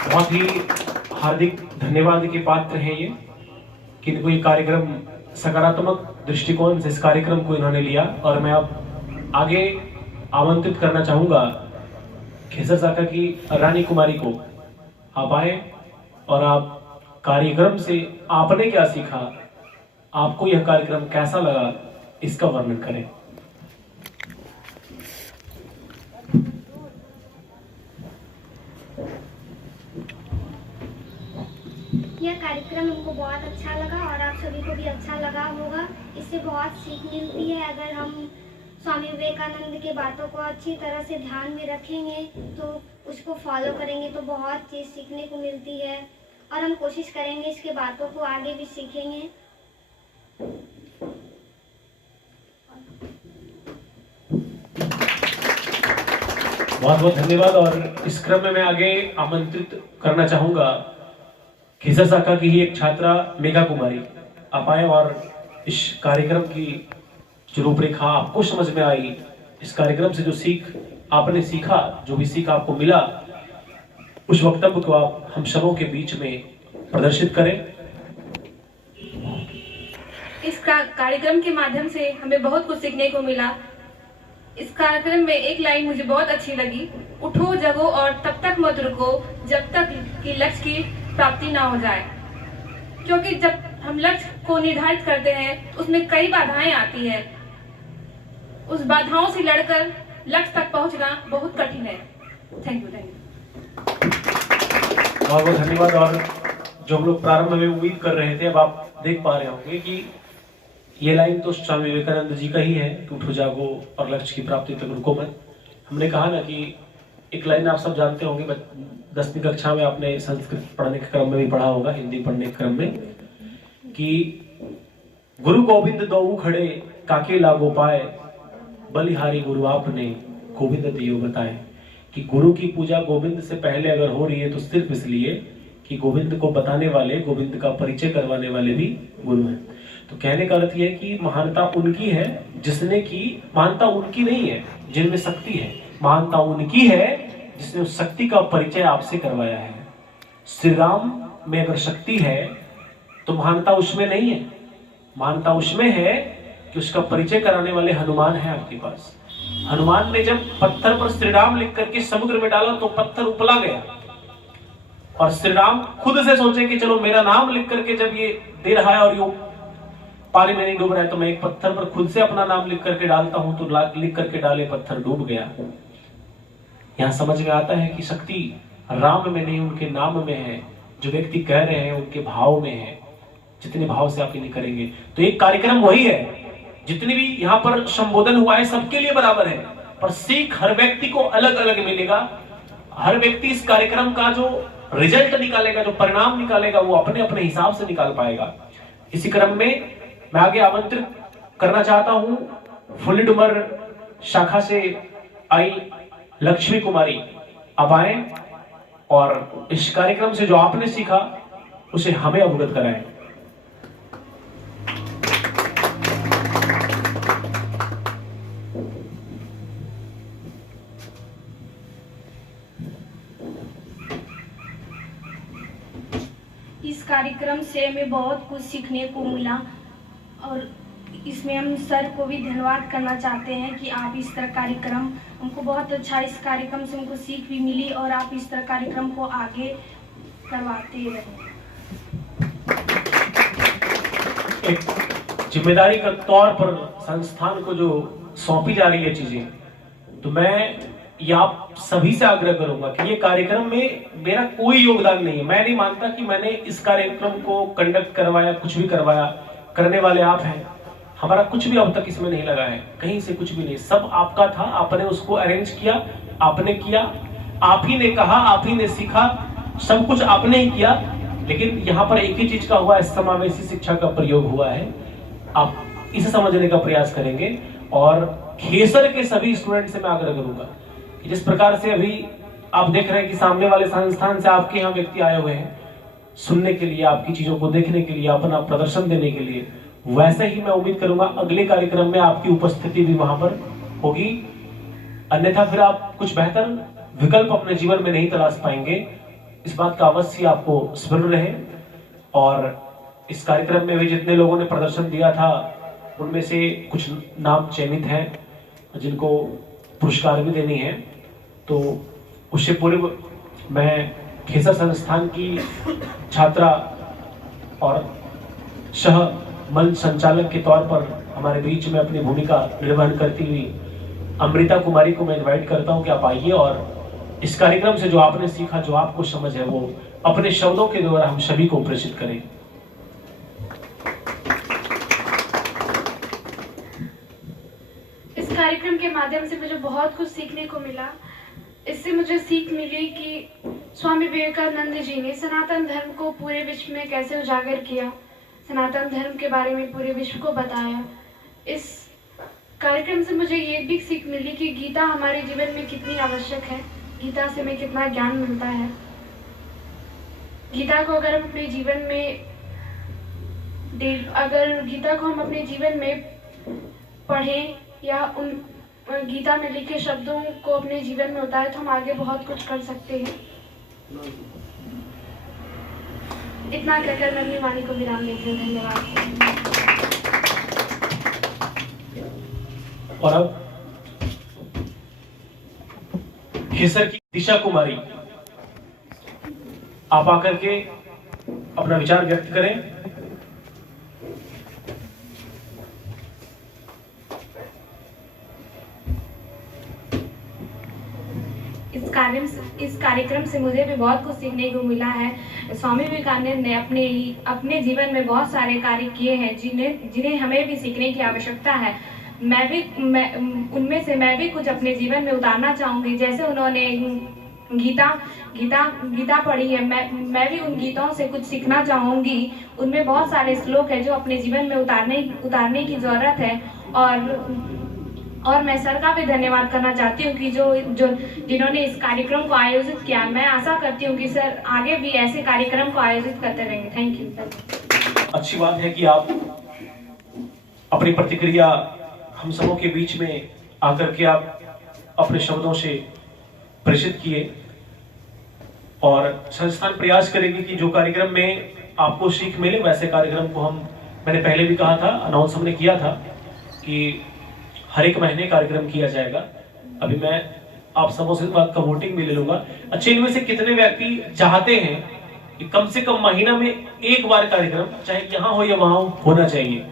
बहुत ही हार्दिक धन्यवाद के पात्र हैं ये कि कोई कार्यक्रम सकारात्मक दृष्टिकोण से इस कार्यक्रम को इन्होंने लिया। और मैं अब आगे आमंत्रित करना चाहूंगा खेसर साका की रानी कुमारी को। आप आए और आप कार्यक्रम से आपने क्या सीखा, आपको यह कार्यक्रम कैसा लगा, इसका वर्णन करें। यह कार्यक्रम हमको बहुत अच्छा लगा और आप सभी को भी अच्छा लगा होगा। इससे बहुत सीख मिलती है। अगर हम स्वामी विवेकानंद की बातों को अच्छी तरह से ध्यान में रखेंगे तो उसको फॉलो करेंगे तो बहुत चीज़ सीखने को मिलती है और हम कोशिश करेंगे इसके बातों को आगे भी सीखेंगे। बहुत बहुत धन्यवाद। और इस क्रम में मैं आगे आमंत्रित करना चाहूंगा खेसर साका की ही एक छात्रा मेघा कुमारी। आप आए और इस कार्यक्रम की जो रूपरेखा आपको समझ में आई, इस कार्यक्रम से जो सीख आपने सीखा, जो भी सीख आपको मिला, उस वक्तव्य को आप हम सबों के बीच में प्रदर्शित करें। इस कार्यक्रम के माध्यम से हमें बहुत कुछ सीखने को मिला। इस कार्यक्रम में एक लाइन मुझे बहुत अच्छी लगी, उठो जगो और तब तक मत रुको जब तक कि लक्ष्य की प्राप्ति ना हो जाए। क्योंकि जब हम लक्ष्य को निर्धारित करते हैं उसमें कई बाधाएं आती है, उस बाधाओं से लड़कर लक्ष्य तक पहुंचना बहुत कठिन है। Thank you. बहुत बहुत धन्यवाद। और जो हम लोग प्रारंभ में उम्मीद कर रहे थे, अब आप देख पा रहे होंगे कि ये लाइन तो स्वामी विवेकानंद जी का ही है कि उठो जागो और लक्ष्य की प्राप्ति तक रुको मत। हमने कहा ना कि एक लाइन आप सब जानते होंगे, 10वीं कक्षा में आपने संस्कृत पढ़ने के क्रम में भी पढ़ा होगा, हिंदी पढ़ने के क्रम में, कि गुरु गोविंद दोऊ खड़े काके लागो पाए, बलिहारी गुरु आपने गोविंद दियो बताए। कि गुरु की पूजा गोविंद से पहले अगर हो रही है तो सिर्फ इसलिए कि गोविंद को बताने वाले, गोविंद का परिचय करवाने वाले भी गुरु हैं। तो कहने का अर्थ यह है कि महानता उनकी है जिसने की, महानता उनकी नहीं है जिनमें शक्ति है, महानता उनकी है जिसने उस शक्ति का परिचय आपसे करवाया है। श्री राम में अगर शक्ति है तो महानता उसमें नहीं है, महानता उसमें है कि उसका परिचय कराने वाले हनुमान है आपके पास। हनुमान ने जब पत्थर पर श्री राम लिख करके समुद्र में डाला तो पत्थर उबला गया, और श्री राम खुद से सोचे कि चलो मेरा नाम लिख करके जब ये दे रहा है और ये पानी में नहीं डूब रहा है तो मैं एक पत्थर पर खुद से अपना नाम लिख करके डालता हूं, तो लिख करके डाले पत्थर डूब गया। यहां समझ में आता है कि शक्ति राम में नहीं उनके नाम में है। जो व्यक्ति कह रहे हैं उनके भाव में है, जितने भाव से आप इन्हें करेंगे। तो एक कार्यक्रम वही है, जितनी भी यहाँ पर संबोधन हुआ है सबके लिए बराबर है, पर सीख हर व्यक्ति को अलग अलग मिलेगा। हर व्यक्ति इस कार्यक्रम का जो रिजल्ट निकालेगा, जो परिणाम निकालेगा, वो अपने अपने हिसाब से निकाल पाएगा। इसी क्रम में मैं आगे आमंत्रित करना चाहता हूं फुल्ली डुमर शाखा से आई लक्ष्मी कुमारी, अब आए और इस कार्यक्रम से जो आपने सीखा उसे हमें अवगत कराएं। इस कार्यक्रम से हमें बहुत कुछ सीखने को मिला और इसमें हम सर को भी धन्यवाद करना चाहते हैं कि आप इस तरह कार्यक्रम, हमको बहुत अच्छा इस कार्यक्रम से हमको सीख भी मिली और आप इस तरह कार्यक्रम को आगे करवाते रहें। एक जिम्मेदारी के तौर पर संस्थान को जो सौंपी जा रही है चीजें, तो मैं ये आप सभी से आग्रह करूंगा कि ये कार्यक्रम में मेरा कोई योगदान नहीं है। मैं नहीं मानता कि मैंने इस कार्यक्रम को कंडक्ट करवाया, कुछ भी करवाया, करने वाले आप हैं। हमारा कुछ भी अब तक इसमें नहीं लगा है, कहीं से कुछ भी नहीं, सब आपका था। आपने उसको अरेंज किया, आपने किया, आप ही ने कहा, आप ही ने सीखा, सब कुछ आपने ही किया। लेकिन यहाँ पर एक ही चीज का हुआ है, समावेशी शिक्षा का प्रयोग हुआ है। आप इसे समझने का प्रयास करेंगे। और खेसर के सभी स्टूडेंट से मैं आग्रह करूंगा कि जिस प्रकार से अभी आप देख रहे हैं कि सामने वाले संस्थान से आपके यहाँ व्यक्ति आए हुए हैं सुनने के लिए, आपकी चीजों को देखने के लिए, अपना प्रदर्शन देने के लिए, वैसे ही मैं उम्मीद करूंगा अगले कार्यक्रम में आपकी उपस्थिति भी वहां पर होगी। अन्यथा फिर आप कुछ बेहतर विकल्प अपने जीवन में नहीं तलाश पाएंगे। इस बात का अवश्य आपको स्मरण रहे। और इस कार्यक्रम में भी जितने लोगों ने प्रदर्शन दिया था उनमें से कुछ नाम चयनित हैं जिनको पुरस्कार भी देनी है। तो उससे पूर्व मैं खेसर संस्थान की छात्रा और सह मंच संचालक के तौर पर हमारे बीच में अपनी भूमिका निर्वहन करती हुई अमृता कुमारी को मैं इनवाइट करता हूं कि आप आइए और इस कार्यक्रम से जो आपने सीखा, जो आपको समझ है, वो अपने शब्दों के द्वारा हम सभी को प्रेषित करें। इस कार्यक्रम के माध्यम से मुझे बहुत कुछ सीखने को मिला। इससे मुझे सीख मिली कि स्वामी विवेकानंद जी ने सनातन धर्म को पूरे विश्व में कैसे उजागर किया, सनातन धर्म के बारे में पूरे विश्व को बताया। इस कार्यक्रम से मुझे ये भी सीख मिली कि गीता हमारे जीवन में कितनी आवश्यक है, गीता से हमें कितना ज्ञान मिलता है। गीता को अगर हम अपने जीवन में अपने जीवन में पढ़ें या उन गीता में लिखे शब्दों को अपने जीवन में उतारे तो हम आगे बहुत कुछ कर सकते हैं। इतना कहकर मैं अपनी वाणी को विराम देती हूँ। धन्यवाद। और अब खेसर की दिशा कुमारी, आप आकर के अपना विचार व्यक्त करें। इस कार्यक्रम से मुझे भी बहुत कुछ सीखने को मिला है। स्वामी विवेकानंद ने अपने जीवन में बहुत सारे कार्य किए हैं जिन्हें हमें भी सीखने की आवश्यकता है। उनमें से मैं भी कुछ अपने जीवन में उतारना चाहूँगी। जैसे उन्होंने गीता पढ़ी है, मैं भी उन गीताओं से कुछ सीखना चाहूँगी। उनमें बहुत सारे श्लोक है जो अपने जीवन में उतारने की ज़रूरत है। और मैं सर का भी धन्यवाद करना चाहती हूँ कि जिन्होंने इस कार्यक्रम को आयोजित किया। मैं आशा करती हूँ कि सर आगे भी ऐसे कार्यक्रम को आयोजित करते रहेंगे। Thank you. अच्छी बात है कि आप अपनी प्रतिक्रिया हम सबों के बीच में आकर के आप अपने शब्दों से प्रेषित किए, और संस्थान प्रयास करेगी कि जो कार्यक्रम में आपको सीख मिले वैसे कार्यक्रम को मैंने पहले भी कहा था, अनाउंस हमने किया था कि हर एक महीने कार्यक्रम किया जाएगा। अभी मैं आप सबों से बात का वोटिंग भी ले लूंगा। अच्छे, इनमें से कितने व्यक्ति चाहते हैं कि कम से कम महीना में एक बार कार्यक्रम, चाहे यहाँ हो या वहां होना चाहिए?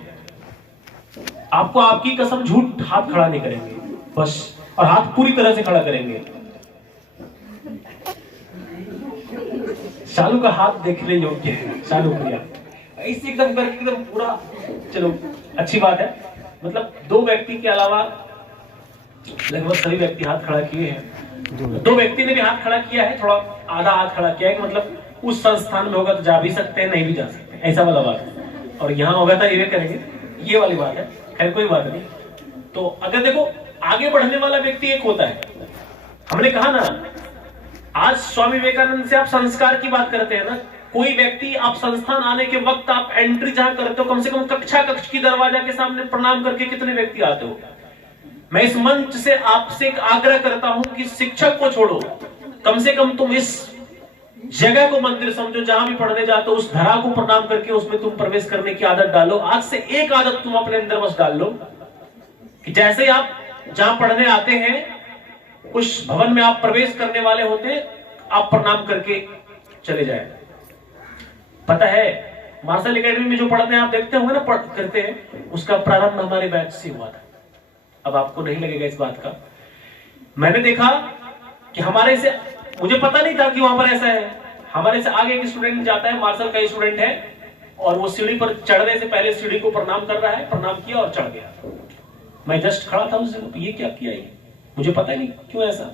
आपको आपकी कसम झूठ हाथ खड़ा नहीं करेंगे बस, और हाथ पूरी तरह से खड़ा करेंगे। शालू का हाथ देखने योग्य है, शालू प्रिया ऐसे एकदम करके एकदम पूरा। चलो अच्छी बात है, मतलब 2 व्यक्ति के अलावा लगभग सभी व्यक्ति हाथ खड़ा किए हैं। 2 व्यक्ति ने भी हाथ खड़ा किया है, थोड़ा आधा हाथ खड़ा किया है कि मतलब उस संस्थान में होगा तो जा भी सकते हैं, नहीं भी जा सकते, ऐसा वाला बात है। और यहाँ होगा तो ये करेंगे, ये वाली बात है। खैर कोई बात नहीं। तो अगर देखो आगे बढ़ने वाला व्यक्ति एक होता है, हमने कहा ना आज स्वामी विवेकानंद से आप संस्कार की बात करते हैं ना। कोई व्यक्ति आप संस्थान आने के वक्त आप एंट्री जहां करते हो, कम से कम कक्ष की दरवाजा के सामने प्रणाम करके कितने व्यक्ति आते हो? मैं इस मंच से आपसे एक आग्रह करता हूं कि शिक्षक को छोड़ो, कम से कम तुम इस जगह को मंदिर समझो, जहां भी पढ़ने जाते हो उस धरा को प्रणाम करके उसमें तुम प्रवेश करने की आदत डालो। आज से एक आदत तुम अपने अंदर बस डाल लो कि जैसे आप जहां पढ़ने आते हैं, उस भवन में आप प्रवेश करने वाले होते, आप प्रणाम करके चले जाए। पता है मार्शल एकेडमी में जो पढ़ते हैं आप देखते होंगे ना, करते हैं, उसका प्रारंभ हमारे बैच से हुआ था। अब आपको नहीं लगेगा इस बात का। मैंने देखा कि हमारे से, मुझे पता नहीं था कि वहां पर ऐसा है, हमारे से आगे एक स्टूडेंट जाता है, मार्शल का स्टूडेंट है, और वो सीढ़ी पर चढ़ने से पहले सीढ़ी को प्रणाम कर रहा है, प्रणाम किया और चढ़ गया। मैं जस्ट खड़ा था उस जगह, ये क्या किया, ये मुझे पता ही नहीं क्यों ऐसा।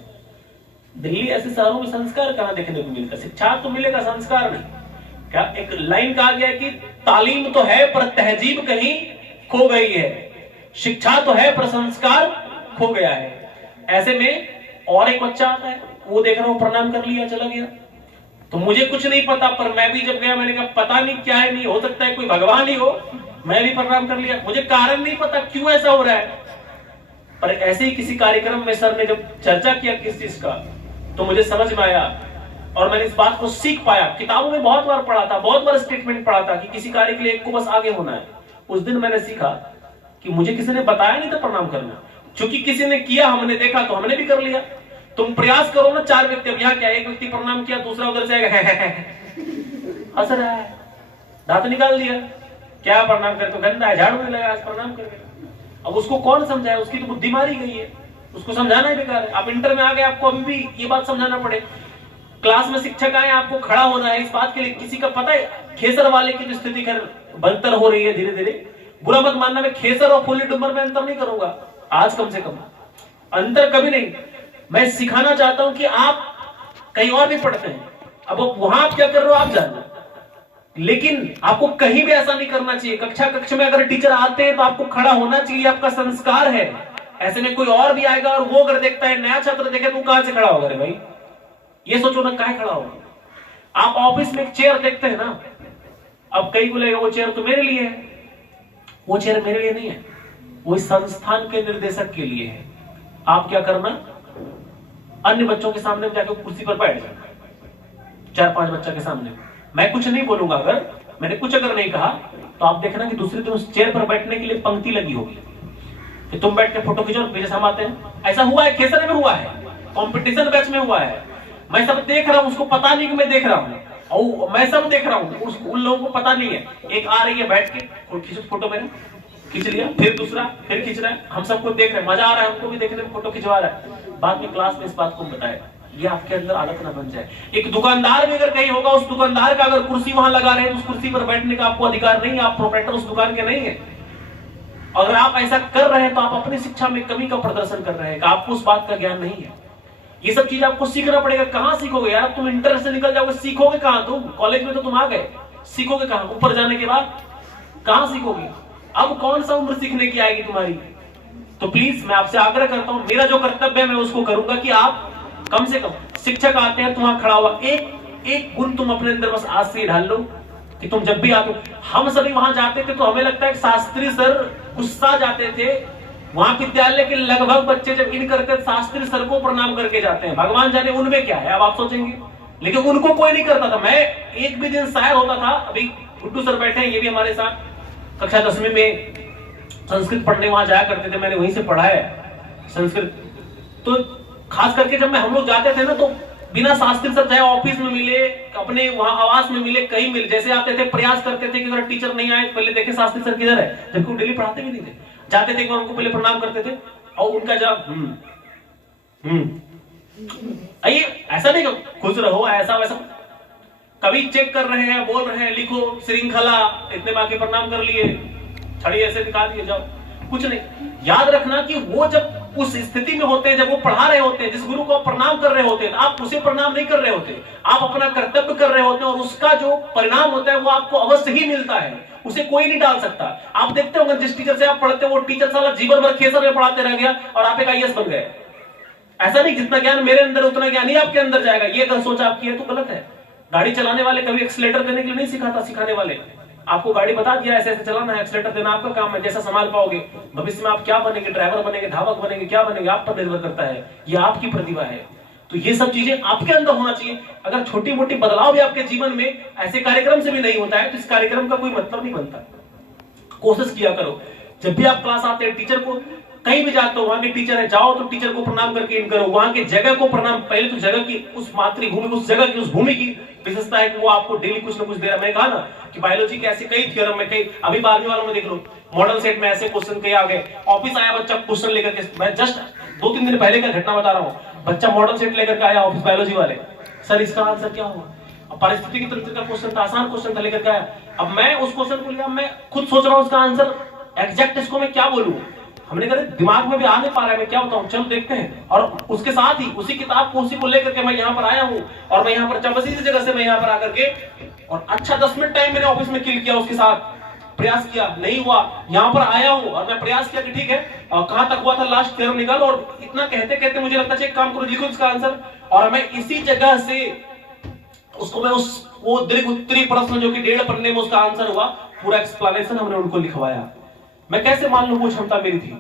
दिल्ली ऐसे शहरों में संस्कार कहां देखने को मिलता? शिक्षा तो मिलेगा, संस्कार नहीं। क्या एक लाइन कहा गया कि तालीम तो है पर तहजीब कहीं खो गई है, शिक्षा तो है पर संस्कार खो गया है। ऐसे में और एक बच्चा आता है, वो देख रहा हूं प्रणाम कर लिया चला गया। तो मुझे कुछ नहीं पता, पर मैं भी जब गया मैंने कहा पता नहीं क्या है, नहीं हो सकता है कोई भगवान ही हो, मैं भी प्रणाम कर लिया। मुझे कारण नहीं पता क्यों ऐसा हो रहा है, पर ऐसे ही किसी कार्यक्रम में सर ने जब चर्चा किया किस चीज का, तो मुझे समझ में आया और मैंने इस बात को सीख पाया। किताबों में बहुत बार पढ़ा था, बहुत बार स्टेटमेंट पढ़ा था कि किसी कार्य के लिए एक को बस आगे होना है। उस दिन मैंने सीखा कि मुझे किसी ने बताया नहीं था प्रणाम करना, क्योंकि किसी ने किया, हमने देखा तो हमने भी कर लिया। तुम प्रयास करो ना, 4 व्यक्ति, अब यहाँ क्या, एक व्यक्ति प्रणाम किया, दूसरा उधर से हंस रहा है, दांत निकाल दिया, क्या प्रणाम कर, तो गंदा है, झाड़ू नहीं लगा आज प्रणाम करके। अब उसको कौन समझाए, उसकी तो बुद्धि मारी गई है, उसको समझाना ही बेकार है। आप इंटर में आ गए, आपको अभी भी ये बात समझाना पड़े। क्लास में शिक्षक आए, आपको खड़ा होना है इस बात के लिए। किसी का पता है खेसर वाले की तो स्थिति खैर बदतर हो रही है धीरे धीरे, बुरा मत मानना, मैं खेसर और फुल्ली डुमर में अंतर नहीं करूंगा आज, कम से कम अंतर कभी नहीं। मैं सिखाना चाहता हूं कि आप कहीं और भी पढ़ते हैं, अब वहां आप क्या कर रहे हो आप जानना, लेकिन आपको कहीं भी ऐसा नहीं करना चाहिए। कक्ष में अगर टीचर आते हैं तो आपको खड़ा होना चाहिए, आपका संस्कार है। ऐसे में कोई और भी आएगा और वो अगर देखता है, नया छात्र देखे, तो कहां से खड़ा होगा रे भाई, ये सोचो ना, कहां खड़ा होगा। आप ऑफिस में एक चेयर देखते हैं ना, अब कई को लगेगा वो चेयर तो मेरे लिए है, वो चेयर मेरे लिए नहीं है, वो इस संस्थान के निर्देशक के लिए है। आप क्या करना, अन्य बच्चों के सामने जाकर कुर्सी पर बैठ जाना, 4-5 बच्चों के सामने। मैं कुछ नहीं बोलूंगा, अगर मैंने कुछ अगर नहीं कहा तो आप देखना कि दूसरे दिन उस चेयर पर बैठने के लिए पंक्ति लगी होगी कि तुम बैठ के फोटो खींचो और मेरे सामने आते हैं। ऐसा हुआ है, खेसर में हुआ है, कंपटीशन बैच में हुआ है। मैं सब देख रहा हूँ, उसको पता नहीं कि मैं देख रहा हूँ, और मैं सब देख रहा हूँ, उन लोगों को पता नहीं है। एक आ रही है बैठ के, खींचो फोटो, मेरा खींच लिया, फिर दूसरा, फिर खींच रहा है, हम सबको देख रहे हैं, मजा आ रहा है, हमको भी देखने में, फोटो खिंचवा रहा है। बाद में क्लास में इस बात को बताएगा, ये आपके अंदर आदत ना बन जाए। एक दुकानदार भी अगर कहीं होगा, उस दुकानदार का अगर कुर्सी वहां लगा रहे हैं तो उस कुर्सी पर बैठने का आपको अधिकार नहीं है, आप प्रोप्राइटर उस दुकान के नहीं है। अगर आप ऐसा कर रहे हैं तो आप अपनी शिक्षा में कमी का प्रदर्शन कर रहे हैं, आपको उस बात का ज्ञान नहीं है। ये सब चीज आपको सीखना पड़ेगा। कहां सीखोगे यार, तुम इंटर से निकल जाओगे, सीखोगे कहां? तुम कॉलेज में तो तुम आ गए, सीखोगे कहां? ऊपर जाने के बाद कहां सीखोगे? अब कौन सा उम्र सीखने की आएगी तुम्हारी? तो प्लीज मैं आपसे आग्रह करता हूं, मेरा जो कर्तव्य है मैं उसको करूंगा कि आप कम से कम, शिक्षक आते हैं, तुम खड़ा हुआ, एक गुण तुम अपने अंदर बस आज से ढाल लो कि तुम जब भी आते हो, हम सभी वहां जाते थे तो हमें लगता है शास्त्री सर गुस्सा जाते थे। वहां विद्यालय के लगभग बच्चे जब इन करते, शास्त्री सर को प्रणाम करके जाते हैं, भगवान जाने उनमें क्या है, अब आप सोचेंगे, लेकिन उनको कोई नहीं करता था। मैं एक भी दिन शायर होता था, अभी गुड्डू सर बैठे हैं, ये भी हमारे साथ कक्षा 10वीं में संस्कृत पढ़ने वहां जाया करते थे, मैंने वहीं से पढ़ा है संस्कृत। तो खास करके जब हम लोग जाते थे ना, तो बिना शास्त्री सर चाहे ऑफिस में मिले, अपने वहां आवास में मिले, कहीं मिले, जैसे आते थे प्रयास करते थे कि अगर टीचर नहीं आए पहले देखे शास्त्री सर किधर है, जबकि वो डेली पढ़ाते भी नहीं थे। जाते थे उनको पहले प्रणाम करते थे और उनका जब आइए, ऐसा नहीं खुश रहो ऐसा वैसा, कभी चेक कर रहे हैं, बोल रहे हैं, लिखो श्रृंखला, इतने में आके प्रणाम कर लिए, छड़ी ऐसे दिखा दिए, जाओ, कुछ नहीं। याद रखना कि वो जब उस स्थिति में होते हैं, जब वो पढ़ा रहे होते हैं, जिस गुरु को आप प्रणाम कर रहे होते हैं, आप उसे प्रणाम नहीं कर रहे होते, आप अपना कर्तव्य कर रहे होते हैं, और उसका जो परिणाम होता है वो आपको अवश्य ही मिलता है, उसे कोई नहीं डाल सकता। आप देखते होंगे जिस टीचर से आप पढ़ते हो वो टीचर साला जीवन भर खेसर में पढ़ाते रह गया और आप एक IAS बन गए। ऐसा नहीं, जितना ज्ञान मेरे अंदर उतना ज्ञान ही आपके अंदर जाएगा, ये अगर सोच आपकी है तो गलत है। गाड़ी चलाने वाले कभी एक्सीलेटर देने के लिए नहीं सिखाता, सिखाने वाले आपको गाड़ी बता दिया ऐसे ऐसे चलाना है, एक्सीलेटर देना आपका काम है, जैसा संभाल पाओगे, भविष्य में आप क्या बनेंगे, ड्राइवर बनेंगे, धावक बनेंगे, क्या बनेंगे, आप पर निर्भर करता है, ये आपकी प्रतिभा है। तो ये सब चीजें आपके अंदर होना चाहिए। अगर छोटी मोटी बदलाव भी आपके जीवन में ऐसे कार्यक्रम से भी नहीं होता है तो इस कार्यक्रम का कोई मतलब नहीं बनता। कोशिश किया करो, जब भी आप क्लास आते हैं, टीचर को कहीं भी जाते हो, वहां के टीचर है, जाओ तो टीचर को प्रणाम करके इन करो, वहां के जगह को प्रणाम, पहले तो जगह की, उस मातृभूमि, उस जगह की, उस भूमि की विशेषता है कि वो आपको डेली कुछ ना कुछ दे रहा है। मैंने कहा ना कि बायोलॉजी के ऐसे कई थ्योरम में, कई अभी 12वीं वालों में देख लो, मॉडल सेट में ऐसे क्वेश्चन कई आ गए, ऑफिस आया बच्चा क्वेश्चन लेकर के, मैं जस्ट 2-3 दिन पहले का घटना बता रहा हूँ, बच्चा मॉडल सेट लेकर के आया ऑफिस, बायोलॉजी वाले, सर इसका आंसर क्या होगा? परिस्थिति की तंत्र का क्वेश्चन था, आसान क्वेश्चन था, लेकर के आया। अब मैं उस क्वेश्चन को लिया, मैं खुद सोच रहा हूँ उसका आंसर एग्जैक्ट इसको मैं क्या बोलूं, हमने कहा दिमाग में भी आ नहीं पा रहा है, मैं क्या बताऊं, चलो देखते हैं। और उसके साथ ही उसी किताब को, उसी को लेकर के मैं यहाँ पर आया हूँ, और मैं यहाँ पर चबसी जगह से मैं यहाँ पर आकर के, और अच्छा 10 मिनट टाइम मैंने ऑफिस में किल किया, उसके साथ प्रयास किया, नहीं हुआ, यहाँ पर आया हूँ और मैं प्रयास किया कि ठीक है कहां तक हुआ था, लास्ट थ्योरम निकाल, और इतना कहते कहते मुझे लगता है काम करो, लिखो इसका आंसर, और मैं इसी जगह से उसको मैं वो दीर्घ उत्तरी प्रश्न जो कि 1.5 पन्ने में उसका आंसर हुआ, पूरा एक्सप्लेनेशन हमने उनको लिखवाया। मैं कैसे मान लूं वो क्षमता मेरी थी?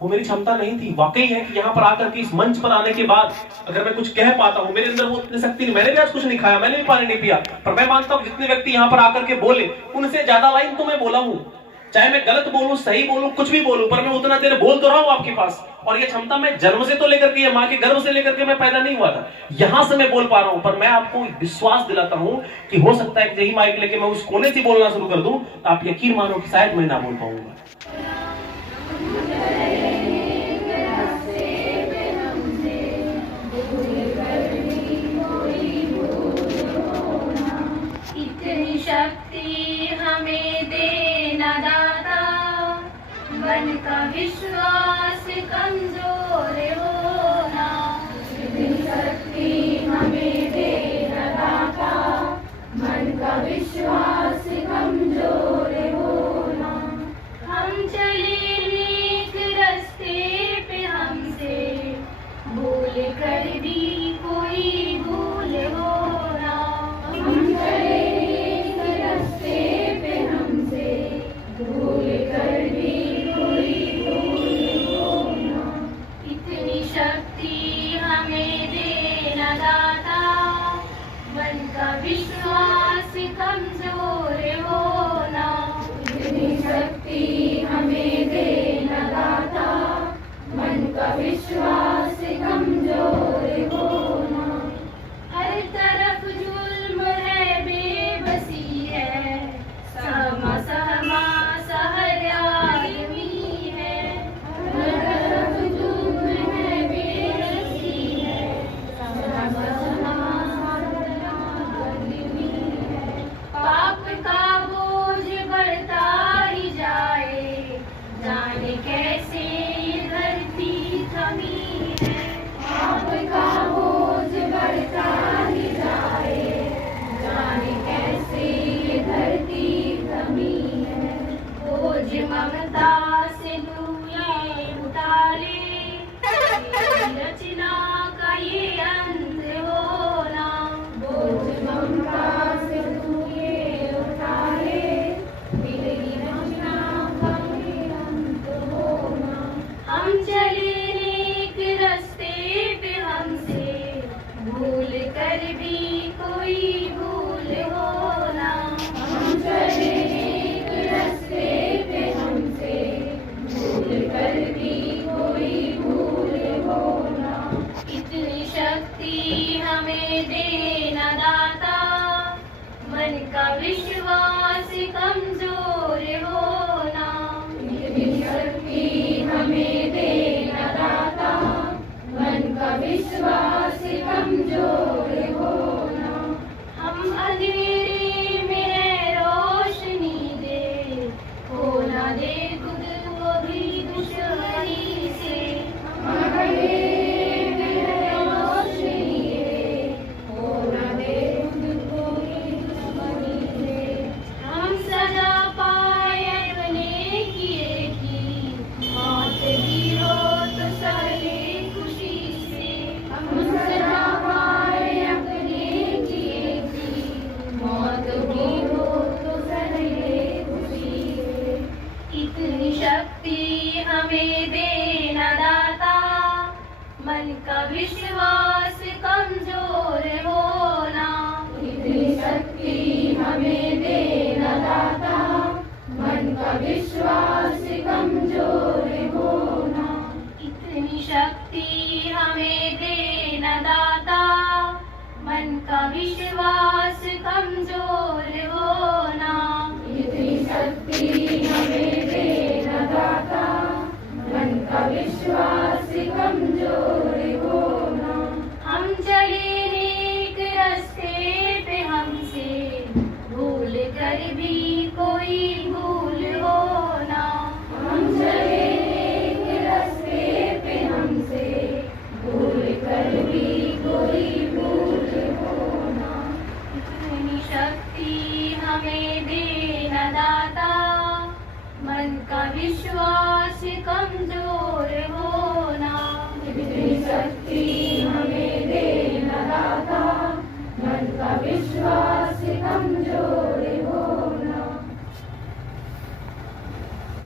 वो मेरी क्षमता नहीं थी। वाकई है कि यहाँ पर आकर के इस मंच पर आने के बाद अगर मैं कुछ कह पाता हूँ, मेरे अंदर वो इतनी शक्ति नहीं, मैंने भी आज कुछ नहीं खाया, मैंने भी पानी नहीं पिया, पर मैं मानता हूँ जितने व्यक्ति यहाँ पर आकर के बोले उनसे ज्यादा लाइन तो मैं बोला हूँ, चाहे मैं गलत बोलूं, सही बोलूं, कुछ भी बोलूं, पर मैं उतना देर बोल तो रहा हूं आपके पास। और ये क्षमता मैं जन्म से तो लेकर के, माँ के गर्भ से लेकर के मैं पैदा नहीं हुआ था, यहां से मैं बोल पा रहा हूं। पर मैं आपको विश्वास दिलाता हूं कि हो सकता है कि यही माइक लेके मैं उस कोने से बोलना शुरू कर दूं, तो आप यकीन मानो कि शायद मैं ना बोल पाऊंगा। इतनी शक्ति हमें देना दाता, मन का विश्वास कमजोर होना। इतनी शक्ति हमें देना दाता, मन का विश्वास कमजोर होना। हम चले नेक रास्ते पे, हमसे भूल कर भी कोई भूल होना। हम चले नेक रास्ते पे, हमसे भूल कर भी कोई भूल होना। इतनी दे खुद को भी दुश्मनी से। हम सजा पाए अपने किए की, मौत भी हो तो सहे खुशी से। हम सजा पाए अपने किए की, मौत भी हो तो सहे खुशी से। इतनी शक्ति हमें देना दाता, मन का विश्वास कमजोर होना। इतनी शक्ति हमें देना दाता, मन का विश्वास कमजोर होना। इतनी शक्ति हमें देना दाता, मन का विश्वास कमजोर होना। इतनी शक्ति